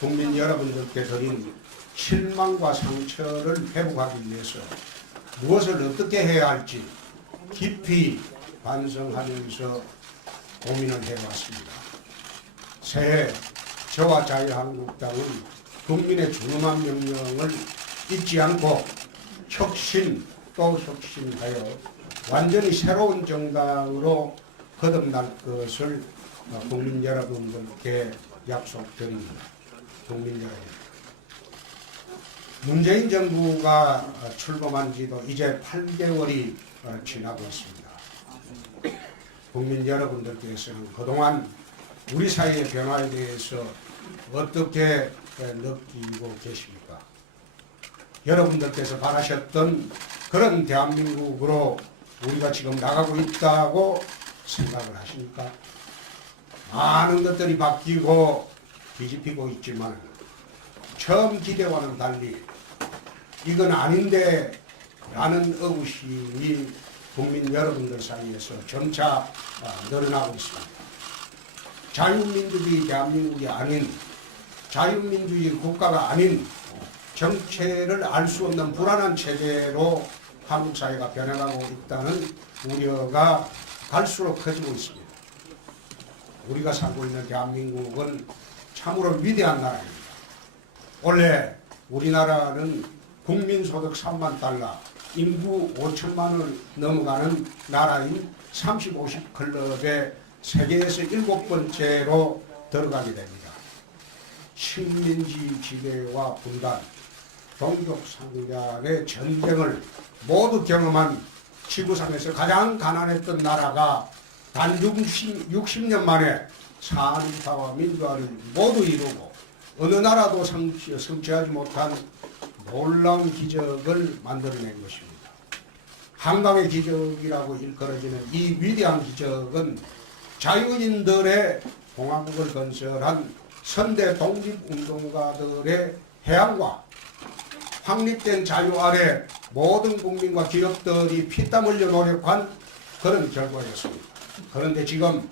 국민 여러분들께 드린 실망과 상처를 회복하기 위해서 무엇을 어떻게 해야 할지 깊이 반성하면서 고민을 해왔습니다. 새해 저와 자유한국당은 국민의 준엄한 명령을 잊지 않고 혁신 또 혁신하여 완전히 새로운 정당으로 거듭날 것을 국민 여러분들께 약속드립니다. 국민 여러분, 문재인 정부가 출범한 지도 이제 8개월이 지나고 있습니다. 국민 여러분들께서는 그동안 우리 사회의 변화에 대해서 어떻게 느끼고 계십니까? 여러분들께서 바라셨던 그런 대한민국으로 우리가 지금 나가고 있다고 생각을 하십니까? 많은 것들이 바뀌고 뒤집히고 있지만 처음 기대와는 달리 이건 아닌데 라는 의구심이 국민 여러분들 사이에서 점차 늘어나고 있습니다. 자유민주주의 대한민국이 아닌 자유민주주의 국가가 아닌 정체를 알 수 없는 불안한 체제로 한국 사회가 변해가고 있다는 우려가 갈수록 커지고 있습니다. 우리가 살고 있는 대한민국은 참으로 위대한 나라입니다. 원래 우리나라는 국민소득 3만 달러, 인구 5천만을 넘어가는 나라인 30-50 클럽에 세계에서 7번째로 들어가게 됩니다. 식민지 지배와 분단, 동족 상간의 전쟁을 모두 경험한 지구상에서 가장 가난했던 나라가 단 60년 만에 산업화와 민주화를 모두 이루고 어느 나라도 성취하지 못한 놀라운 기적을 만들어낸 것입니다. 한강의 기적이라고 일컬어지는 이 위대한 기적은 자유인들의 공화국을 건설한 선대 독립운동가들의 해안과 확립된 자유 아래 모든 국민과 기업들이 피땀 흘려 노력한 그런 결과였습니다. 그런데 지금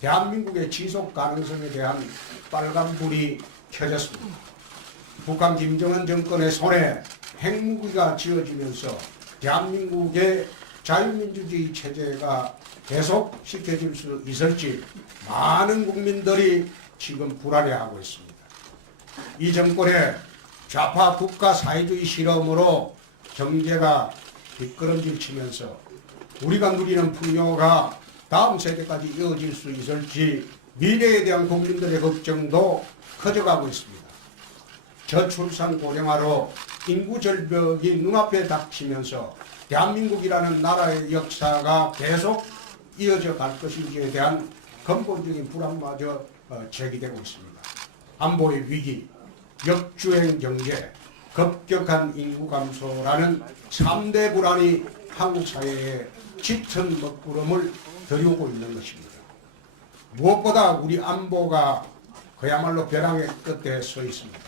대한민국의 지속 가능성에 대한 빨간불이 켜졌습니다. 북한 김정은 정권의 손에 핵무기가 쥐어지면서 대한민국의 자유민주주의 체제가 계속 지켜질 수 있을지 많은 국민들이 지금 불안해하고 있습니다. 이 정권의 좌파 국가 사회주의 실험으로 경제가 뒷걸음질 치면서 우리가 누리는 풍요가 다음 세대까지 이어질 수 있을지 미래에 대한 국민들의 걱정도 커져가고 있습니다. 저출산 고령화로 인구 절벽이 눈앞에 닥치면서 대한민국이라는 나라의 역사가 계속 이어져 갈 것인지에 대한 근본적인 불안마저 제기되고 있습니다. 안보의 위기, 역주행 경제, 급격한 인구 감소라는 3대 불안이 한국 사회에 짙은 먹구름을 들이오고 있는 것입니다. 무엇보다 우리 안보가 그야말로 벼랑의 끝에 서 있습니다.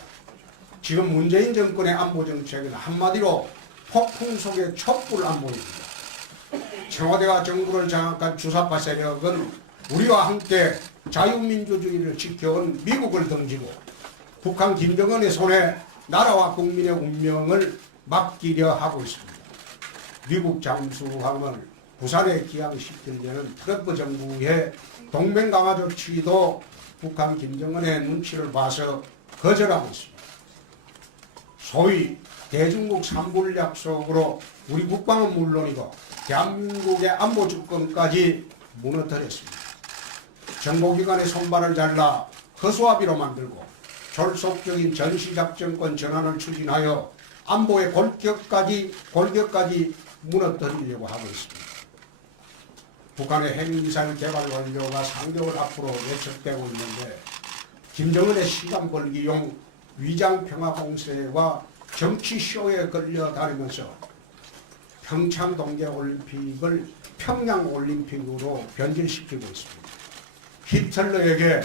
지금 문재인 정권의 안보 정책은 한마디로 폭풍 속의 촛불 안보입니다. 청와대와 정부를 장악한 주사파 세력은 우리와 함께 자유민주주의를 지켜온 미국을 등지고 북한 김정은의 손에 나라와 국민의 운명을 맡기려 하고 있습니다. 미국 잠수함을 부산에 기항시키려는 트럼프 정부의 동맹 강화 조치도 북한 김정은의 눈치를 봐서 거절하고 있습니다. 소위 대중국 3불 약속으로 우리 국방은 물론이고 대한민국의 안보 주권까지 무너뜨렸습니다. 정보기관의 손발을 잘라 허수아비로 만들고 졸속적인 전시작전권 전환을 추진하여 안보의 골격까지 무너뜨리려고 하고 있습니다. 북한의 핵미사일 개발 완료가 3개월 앞으로 예측되고 있는데 김정은의 시간 벌기용 위장 평화 공세와 정치 쇼에 걸려다니면서 평창 동계올림픽을 평양올림픽으로 변질시키고 있습니다. 히틀러에게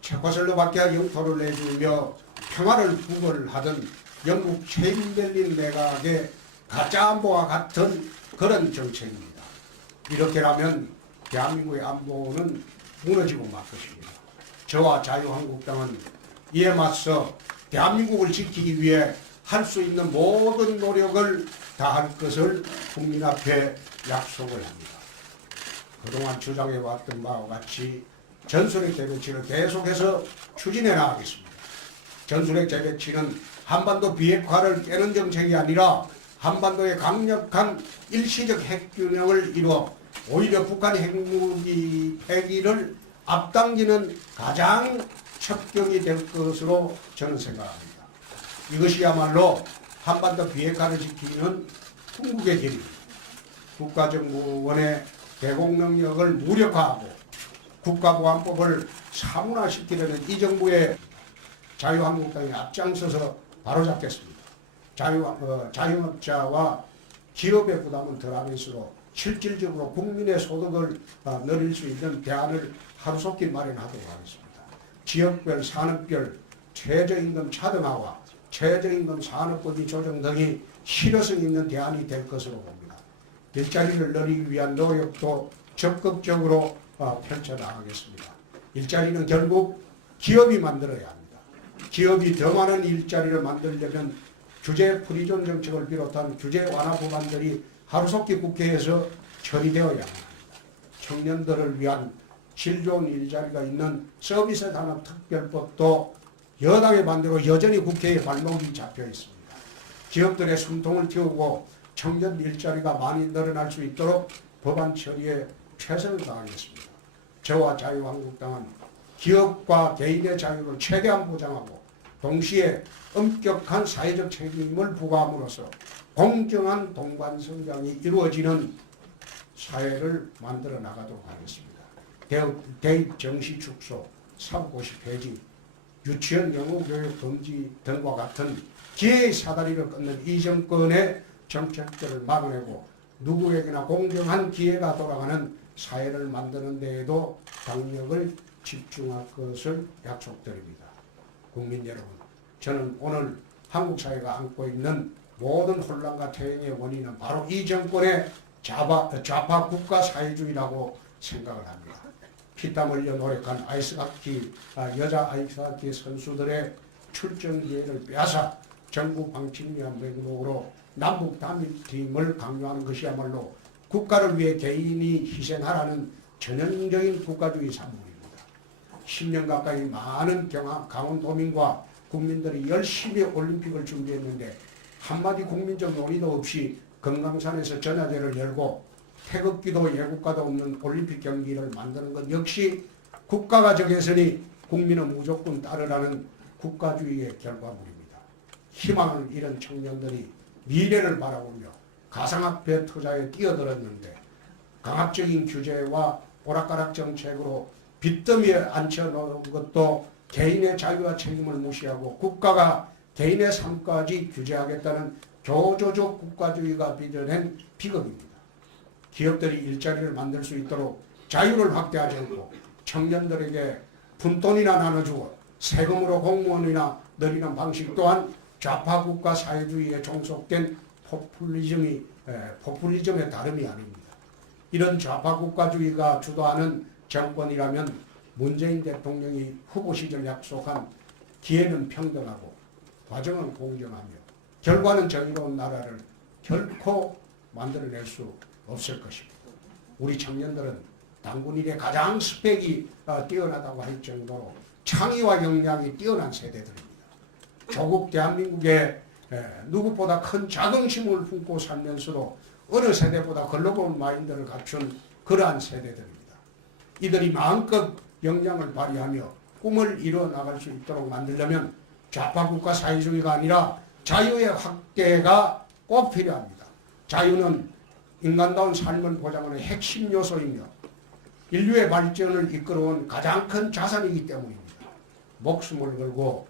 체코슬로바키아 영토를 내주며 평화를 구걸하던 영국 체인벨린 내각의 가짜 안보와 같은 그런 정책입니다. 이렇게라면 대한민국의 안보는 무너지고 말 것입니다. 저와 자유한국당은 이에 맞서 대한민국을 지키기 위해 할 수 있는 모든 노력을 다할 것을 국민 앞에 약속을 합니다. 그동안 주장해왔던 바와 같이 전술핵 재배치를 계속해서 추진해 나가겠습니다. 전술핵 재배치는 한반도 비핵화를 깨는 정책이 아니라 한반도의 강력한 일시적 핵균형을 이루어 오히려 북한의 핵무기 폐기를 앞당기는 가장 첩경이 될 것으로 저는 생각합니다. 이것이야말로 한반도 비핵화를 지키는 궁극의 길입니다. 국가정보원의 대공 능력을 무력화하고 국가보안법을 사문화시키려는 이 정부의 자유한국당이 앞장서서 바로잡겠습니다. 자영업자와 기업의 부담은 덜하면서도 실질적으로 국민의 소득을 늘릴 수 있는 대안을 하루속히 마련하도록 하겠습니다. 지역별, 산업별 최저임금 차등화와 최저임금 산업법인 조정 등이 실효성 있는 대안이 될 것으로 봅니다. 일자리를 늘리기 위한 노력도 적극적으로 펼쳐나가겠습니다. 일자리는 결국 기업이 만들어야 합니다. 기업이 더 많은 일자리를 만들려면 규제 프리존 정책을 비롯한 규제 완화 법안들이 하루속히 국회에서 처리되어야 합니다. 청년들을 위한 질 좋은 일자리가 있는 서비스 단합 특별법도 여당의 반대로 여전히 국회에 발목이 잡혀 있습니다. 기업들의 숨통을 틔우고 청년 일자리가 많이 늘어날 수 있도록 법안 처리에 최선을 다하겠습니다. 저와 자유한국당은 기업과 개인의 자유를 최대한 보장하고 동시에 엄격한 사회적 책임을 부과함으로써 공정한 동반 성장이 이루어지는 사회를 만들어 나가도록 하겠습니다. 대입 정시 축소, 사고고시 폐지, 유치원 영어교육 금지 등과 같은 기회의 사다리를 끊는 이 정권의 정책들을 막아내고 누구에게나 공정한 기회가 돌아가는 사회를 만드는 데에도 당력을 집중할 것을 약속드립니다. 국민 여러분, 저는 오늘 한국 사회가 안고 있는 모든 혼란과 퇴행의 원인은 바로 이 정권의 좌파 국가 사회주의라고 생각을 합니다. 피땀 흘려 노력한 여자 아이스하키 선수들의 출전 기회를 빼앗아 정부 방침이란 명목으로 남북 단일팀을 강요하는 것이야말로 국가를 위해 개인이 희생하라는 전형적인 국가주의 산물입니다. 10년 가까이 많은 강원도민과 국민들이 열심히 올림픽을 준비했는데 한마디 국민적 논의도 없이 금강산에서 전야제를 열고 태극기도 예국가도 없는 올림픽 경기를 만드는 것 역시 국가가 정했으니 국민은 무조건 따르라는 국가주의의 결과물입니다. 희망을 잃은 청년들이 미래를 바라보며 가상화폐 투자에 뛰어들었는데 강압적인 규제와 오락가락 정책으로 빚더미에 앉혀놓은 것도 개인의 자유와 책임을 무시하고 국가가 개인의 삶까지 규제하겠다는 교조적 국가주의가 빚어낸 비극입니다. 기업들이 일자리를 만들 수 있도록 자유를 확대하지 않고 청년들에게 푼돈이나 나눠주고 세금으로 공무원이나 늘리는 방식 또한 좌파 국가 사회주의에 종속된 포퓰리즘의 다름이 아닙니다. 이런 좌파 국가주의가 주도하는 정권이라면 문재인 대통령이 후보 시절 약속한 기회는 평등하고 과정은 공정하며 결과는 정의로운 나라를 결코 만들어낼 수 없을 것입니다. 우리 청년들은 당군 일에 가장 스펙이 뛰어나다고 할 정도로 창의와 역량이 뛰어난 세대들입니다. 조국 대한민국에 누구보다 큰 자긍심을 품고 살면서도 어느 세대보다 글로벌 마인드를 갖춘 그러한 세대들입니다. 이들이 마음껏 역량을 발휘하며 꿈을 이루어 나갈 수 있도록 만들려면 좌파 국가 사회주의가 아니라 자유의 확대가 꼭 필요합니다. 자유는 인간다운 삶을 보장하는 핵심 요소이며 인류의 발전을 이끌어온 가장 큰 자산이기 때문입니다. 목숨을 걸고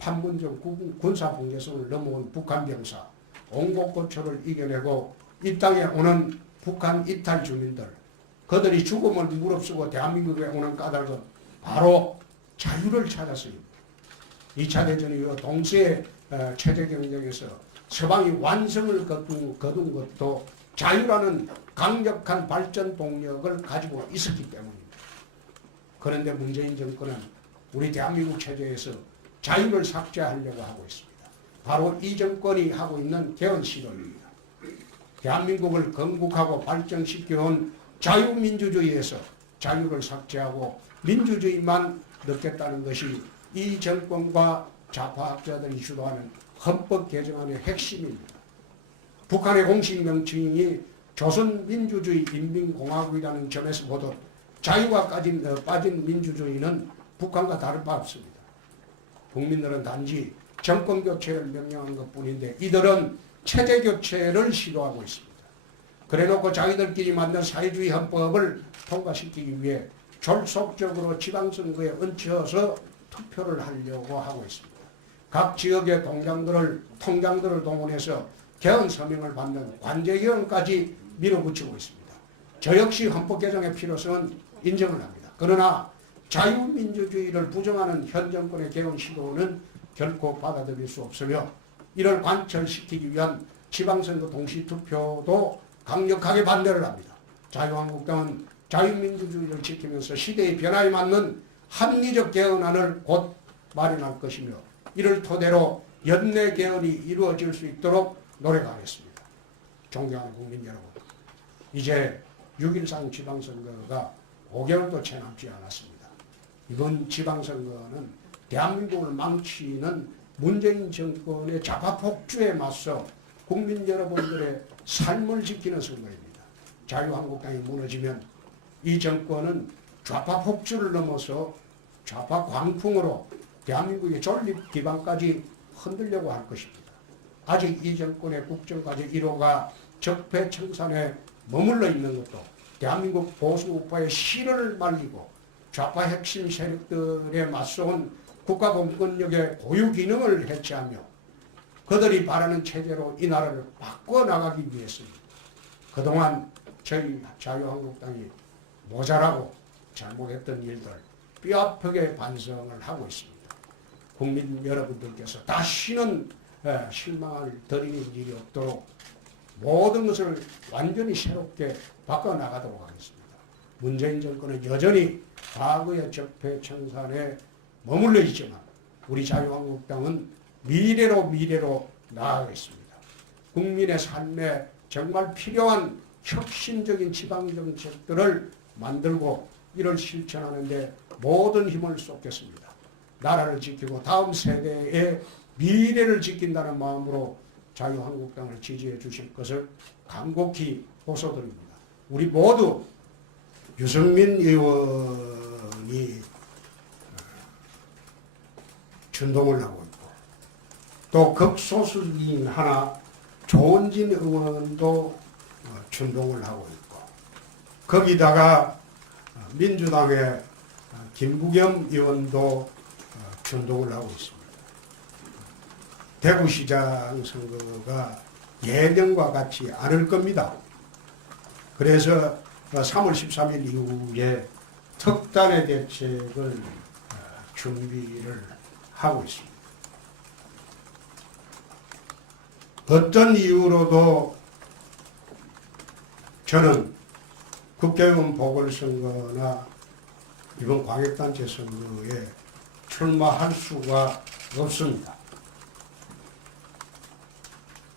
판문점 군사붕괴선을 넘어온 북한 병사, 온곡고초를 이겨내고 이 땅에 오는 북한 이탈 주민들, 그들이 죽음을 무릅쓰고 대한민국에 오는 까닭은 바로 자유를 찾았습니다. 2차 대전 이후 동시에 체제 경쟁에서 서방이 완성을 거둔 것도 자유라는 강력한 발전 동력을 가지고 있었기 때문입니다. 그런데 문재인 정권은 우리 대한민국 체제에서 자유를 삭제하려고 하고 있습니다. 바로 이 정권이 하고 있는 개헌 시도입니다. 대한민국을 건국하고 발전시켜온 자유민주주의에서 자유를 삭제하고 민주주의만 넣겠다는 것이 이 정권과 좌파학자들이 주도하는 헌법 개정안의 핵심입니다. 북한의 공식 명칭이 조선민주주의 인민공화국이라는 점에서 보듯 자유가 빠진 민주주의는 북한과 다를 바 없습니다. 국민들은 단지 정권 교체를 명령한 것뿐인데 이들은 체제 교체를 시도하고 있습니다. 그래놓고 자기들끼리 만든 사회주의 헌법을 통과시키기 위해 졸속적으로 지방선거에 얹혀서 투표를 하려고 하고 있습니다. 각 지역의 통장들을 동원해서 개헌 서명을 받는 관제개헌까지 밀어붙이고 있습니다. 저 역시 헌법 개정의 필요성은 인정을 합니다. 그러나 자유민주주의를 부정하는 현 정권의 개헌 시도는 결코 받아들일 수 없으며 이를 관철시키기 위한 지방선거 동시투표도 강력하게 반대를 합니다. 자유한국당은 자유민주주의를 지키면서 시대의 변화에 맞는 합리적 개헌안을 곧 마련할 것이며 이를 토대로 연내 개헌이 이루어질 수 있도록 노력하겠습니다. 존경하는 국민 여러분, 이제 6.13 지방선거가 5개월도 채 남지 않았습니다. 이번 지방선거는 대한민국을 망치는 문재인 정권의 좌파 폭주에 맞서 국민 여러분들의 삶을 지키는 선거입니다. 자유한국당이 무너지면 이 정권은 좌파 폭주를 넘어서 좌파 광풍으로 대한민국의 존립 기반까지 흔들려고 할 것입니다. 아직 이 정권의 국정과제 1호가 적폐청산에 머물러 있는 것도 대한민국 보수 우파의 실현을 말리고 좌파 핵심 세력들에 맞서온 국가공권력의 고유 기능을 해체하며 그들이 바라는 체제로 이 나라를 바꿔나가기 위해서입니다. 그동안 저희 자유한국당이 모자라고 잘못했던 일들 뼈아프게 반성을 하고 있습니다. 국민 여러분들께서 다시는 실망을 드리는 일이 없도록 모든 것을 완전히 새롭게 바꿔나가도록 하겠습니다. 문재인 정권은 여전히 과거의 적폐청산에 머물러 있지만 우리 자유한국당은 미래로 나아가겠습니다. 국민의 삶에 정말 필요한 혁신적인 지방정책들을 만들고 이를 실천하는 데 모든 힘을 쏟겠습니다. 나라를 지키고 다음 세대의 미래를 지킨다는 마음으로 자유한국당을 지지해 주실 것을 간곡히 호소드립니다. 우리 모두 유승민 의원이 준동을 하고 있고 또 극소수인 하나 조은진 의원도 준동을 하고 있고 거기다가 민주당의 김부겸 의원도 준동을 하고 있습니다. 대구시장 선거가 예년과 같지 않을 겁니다. 그래서 3월 13일 이후에 특단의 대책을 준비를 하고 있습니다. 어떤 이유로도 저는 국회의원 보궐선거나 이번 광역단체 선거에 출마할 수가 없습니다.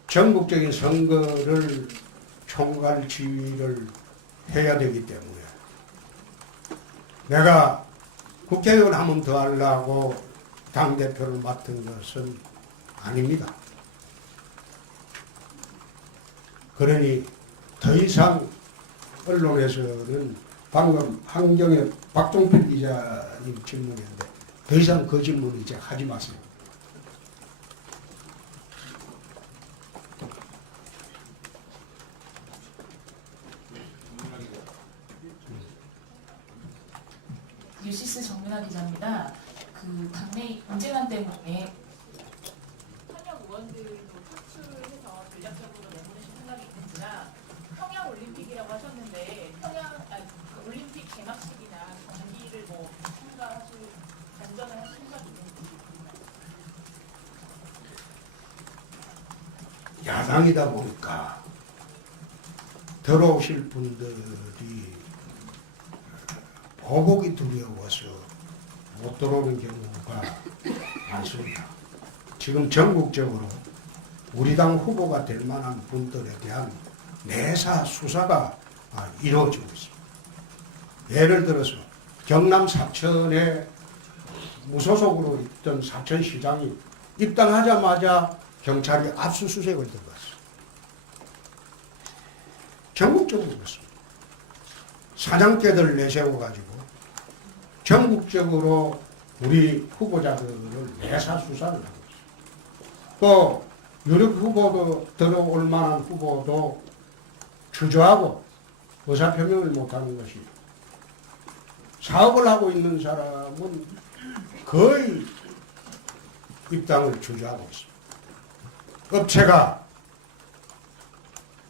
전국적인 선거를 총괄 지휘를 해야 되기 때문에 내가 국회의원 한 번 더 하려고 당대표를 맡은 것은 아닙니다. 그러니 더 이상 언론에서는 방금 한경의 박종필 기자님 질문인데 더 이상 그 질문을 이제 하지 마세요. 뉴시스 정민아 기자입니다. 그 당내 인재난 때문에 현역 의원들도 차출해서 전략적으로 내보내실 생각이 있는지나 평양 올림픽이라고 하셨는데 올림픽 개막식이나 경기를 참가하실 단전을 하실 생각이 있는지. 야당이다 보니까 들어오실 분들이 보복이 두려워서 못 들어오는 경우가 많습니다. 지금 전국적으로 우리 당 후보가 될 만한 분들에 대한 내사 수사가 이루어지고 있습니다. 예를 들어서 경남 사천에 무소속으로 있던 사천시장이 입당하자마자 경찰이 압수수색을 들어갔어요. 전국적으로 그렇습니다. 사장개들 내세워가지고 전국적으로 우리 후보자들을 내사 수사를 하고 있어요. 또 유력 후보도 들어올 만한 후보도 주저하고 의사표명을 못하는 것이 사업을 하고 있는 사람은 거의 입당을 주저하고 있습니다. 업체가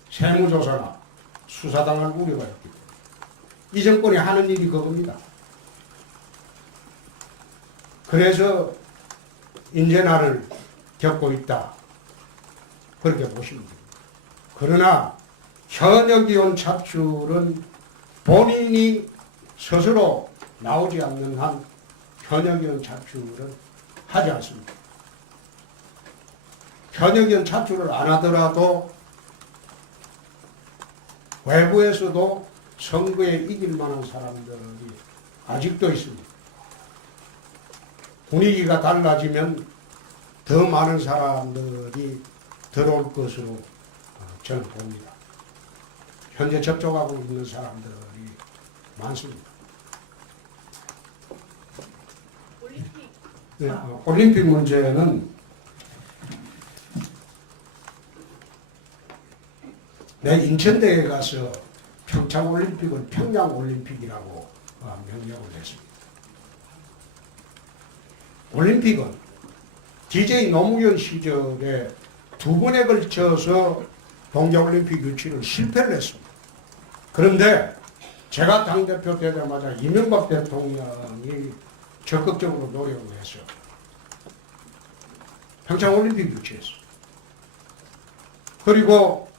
세무조사나 수사당할 우려가 있기 때문에 이 정권이 하는 일이 그겁니다. 그래서 인재난을 겪고 있다. 그렇게 보시면 됩니다. 그러나 현역의원 차출은 본인이 스스로 나오지 않는 한 현역의원 차출은 하지 않습니다. 현역의원 차출을 안 하더라도 외부에서도 선거에 이길 만한 사람들이 아직도 있습니다. 분위기가 달라지면 더 많은 사람들이 들어올 것으로 저는 봅니다. 현재 접촉하고 있는 사람들이 많습니다. 올림픽 네, 올림픽 문제는 내 인천대에 가서 평창올림픽을 평양올림픽이라고 명명을 했습니다. 올림픽은 DJ 노무현 시절에 2번에 걸쳐서 동계올림픽 유치를 실패를 했습니다. 그런데 제가 당대표 되자마자 이명박 대통령이 적극적으로 노력을 해서 평창올림픽 유치했어요. 그리고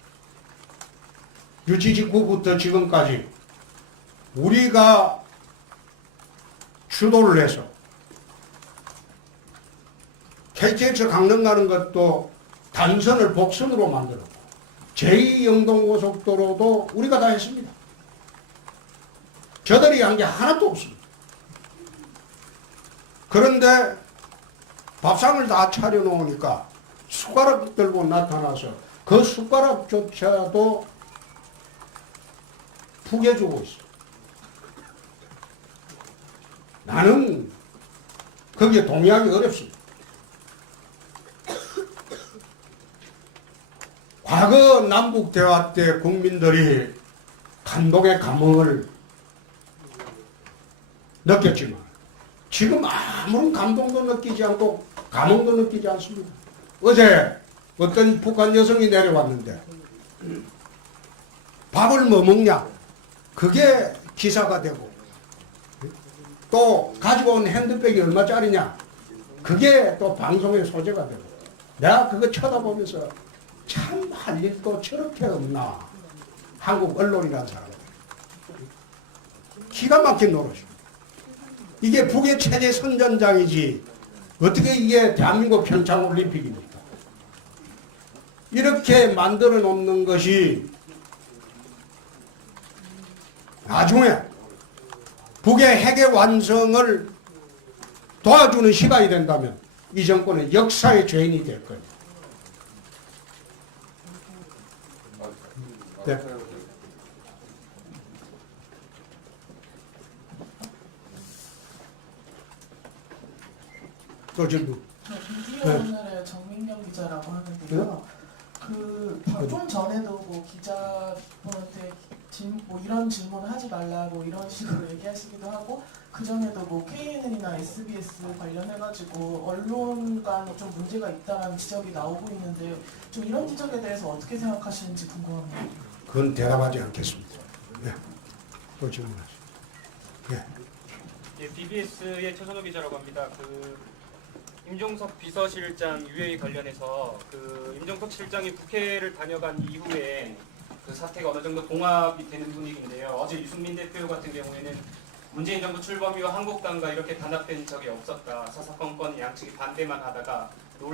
유치 직후부터 지금까지 우리가 주도를 해서 KTX 강릉 가는 것도 단선을 복선으로 만들었고 제2영동고속도로도 우리가 다 했습니다. 저들이 한 게 하나도 없습니다. 그런데 밥상을 다 차려놓으니까 숟가락 들고 나타나서 그 숟가락조차도 푸겨주고 있어. 나는 거기에 동의하기 어렵습니다. 과거 남북대화 때 국민들이 감동의 감흥을 느꼈지만 지금 아무런 감동도 느끼지 않고 감흥도 느끼지 않습니다. 어제 어떤 북한 여성이 내려왔는데 밥을 뭐 먹냐? 그게 기사가 되고 또 가지고 온 핸드백이 얼마짜리냐? 그게 또 방송의 소재가 되고 내가 그거 쳐다보면서 참 할 일도 저렇게 없나? 한국 언론이라는 사람 기가 막힌 노릇입니다. 이게 북의 체제 선전장이지 어떻게 이게 대한민국 평창올림픽입니까? 이렇게 만들어 놓는 것이 나중에 북의 핵의 완성을 도와주는 시간이 된다면 이 정권은 역사의 죄인이 될 겁니다. 네. 또 질문. 미디어 오늘의 정민경 기자라고 하는데요. 좀 전에도 뭐 기자분한테 뭐 이런 질문을 하지 말라 뭐 이런 식으로 얘기하시기도 하고 그 전에도 뭐 KNN이나 SBS 관련해가지고 언론과 좀 문제가 있다는 지적이 나오고 있는데 좀 이런 지적에 대해서 어떻게 생각하시는지 궁금합니다. 그건 대답하지 않겠습니다. 네. 또 질문하시죠. 네. 예, BBS의 최선호 기자라고 합니다. 임종석 비서실장 유해에 관련해서 임종석 실장이 국회를 다녀간 이후에 그 사태가 어느 정도 봉합이 되는 분위기인데요. 어제 유승민 대표 같은 경우에는 문재인 정부 출범 이후 한국당과 이렇게 단합된 적이 없었다. 사사건건 양측이 반대만 하다가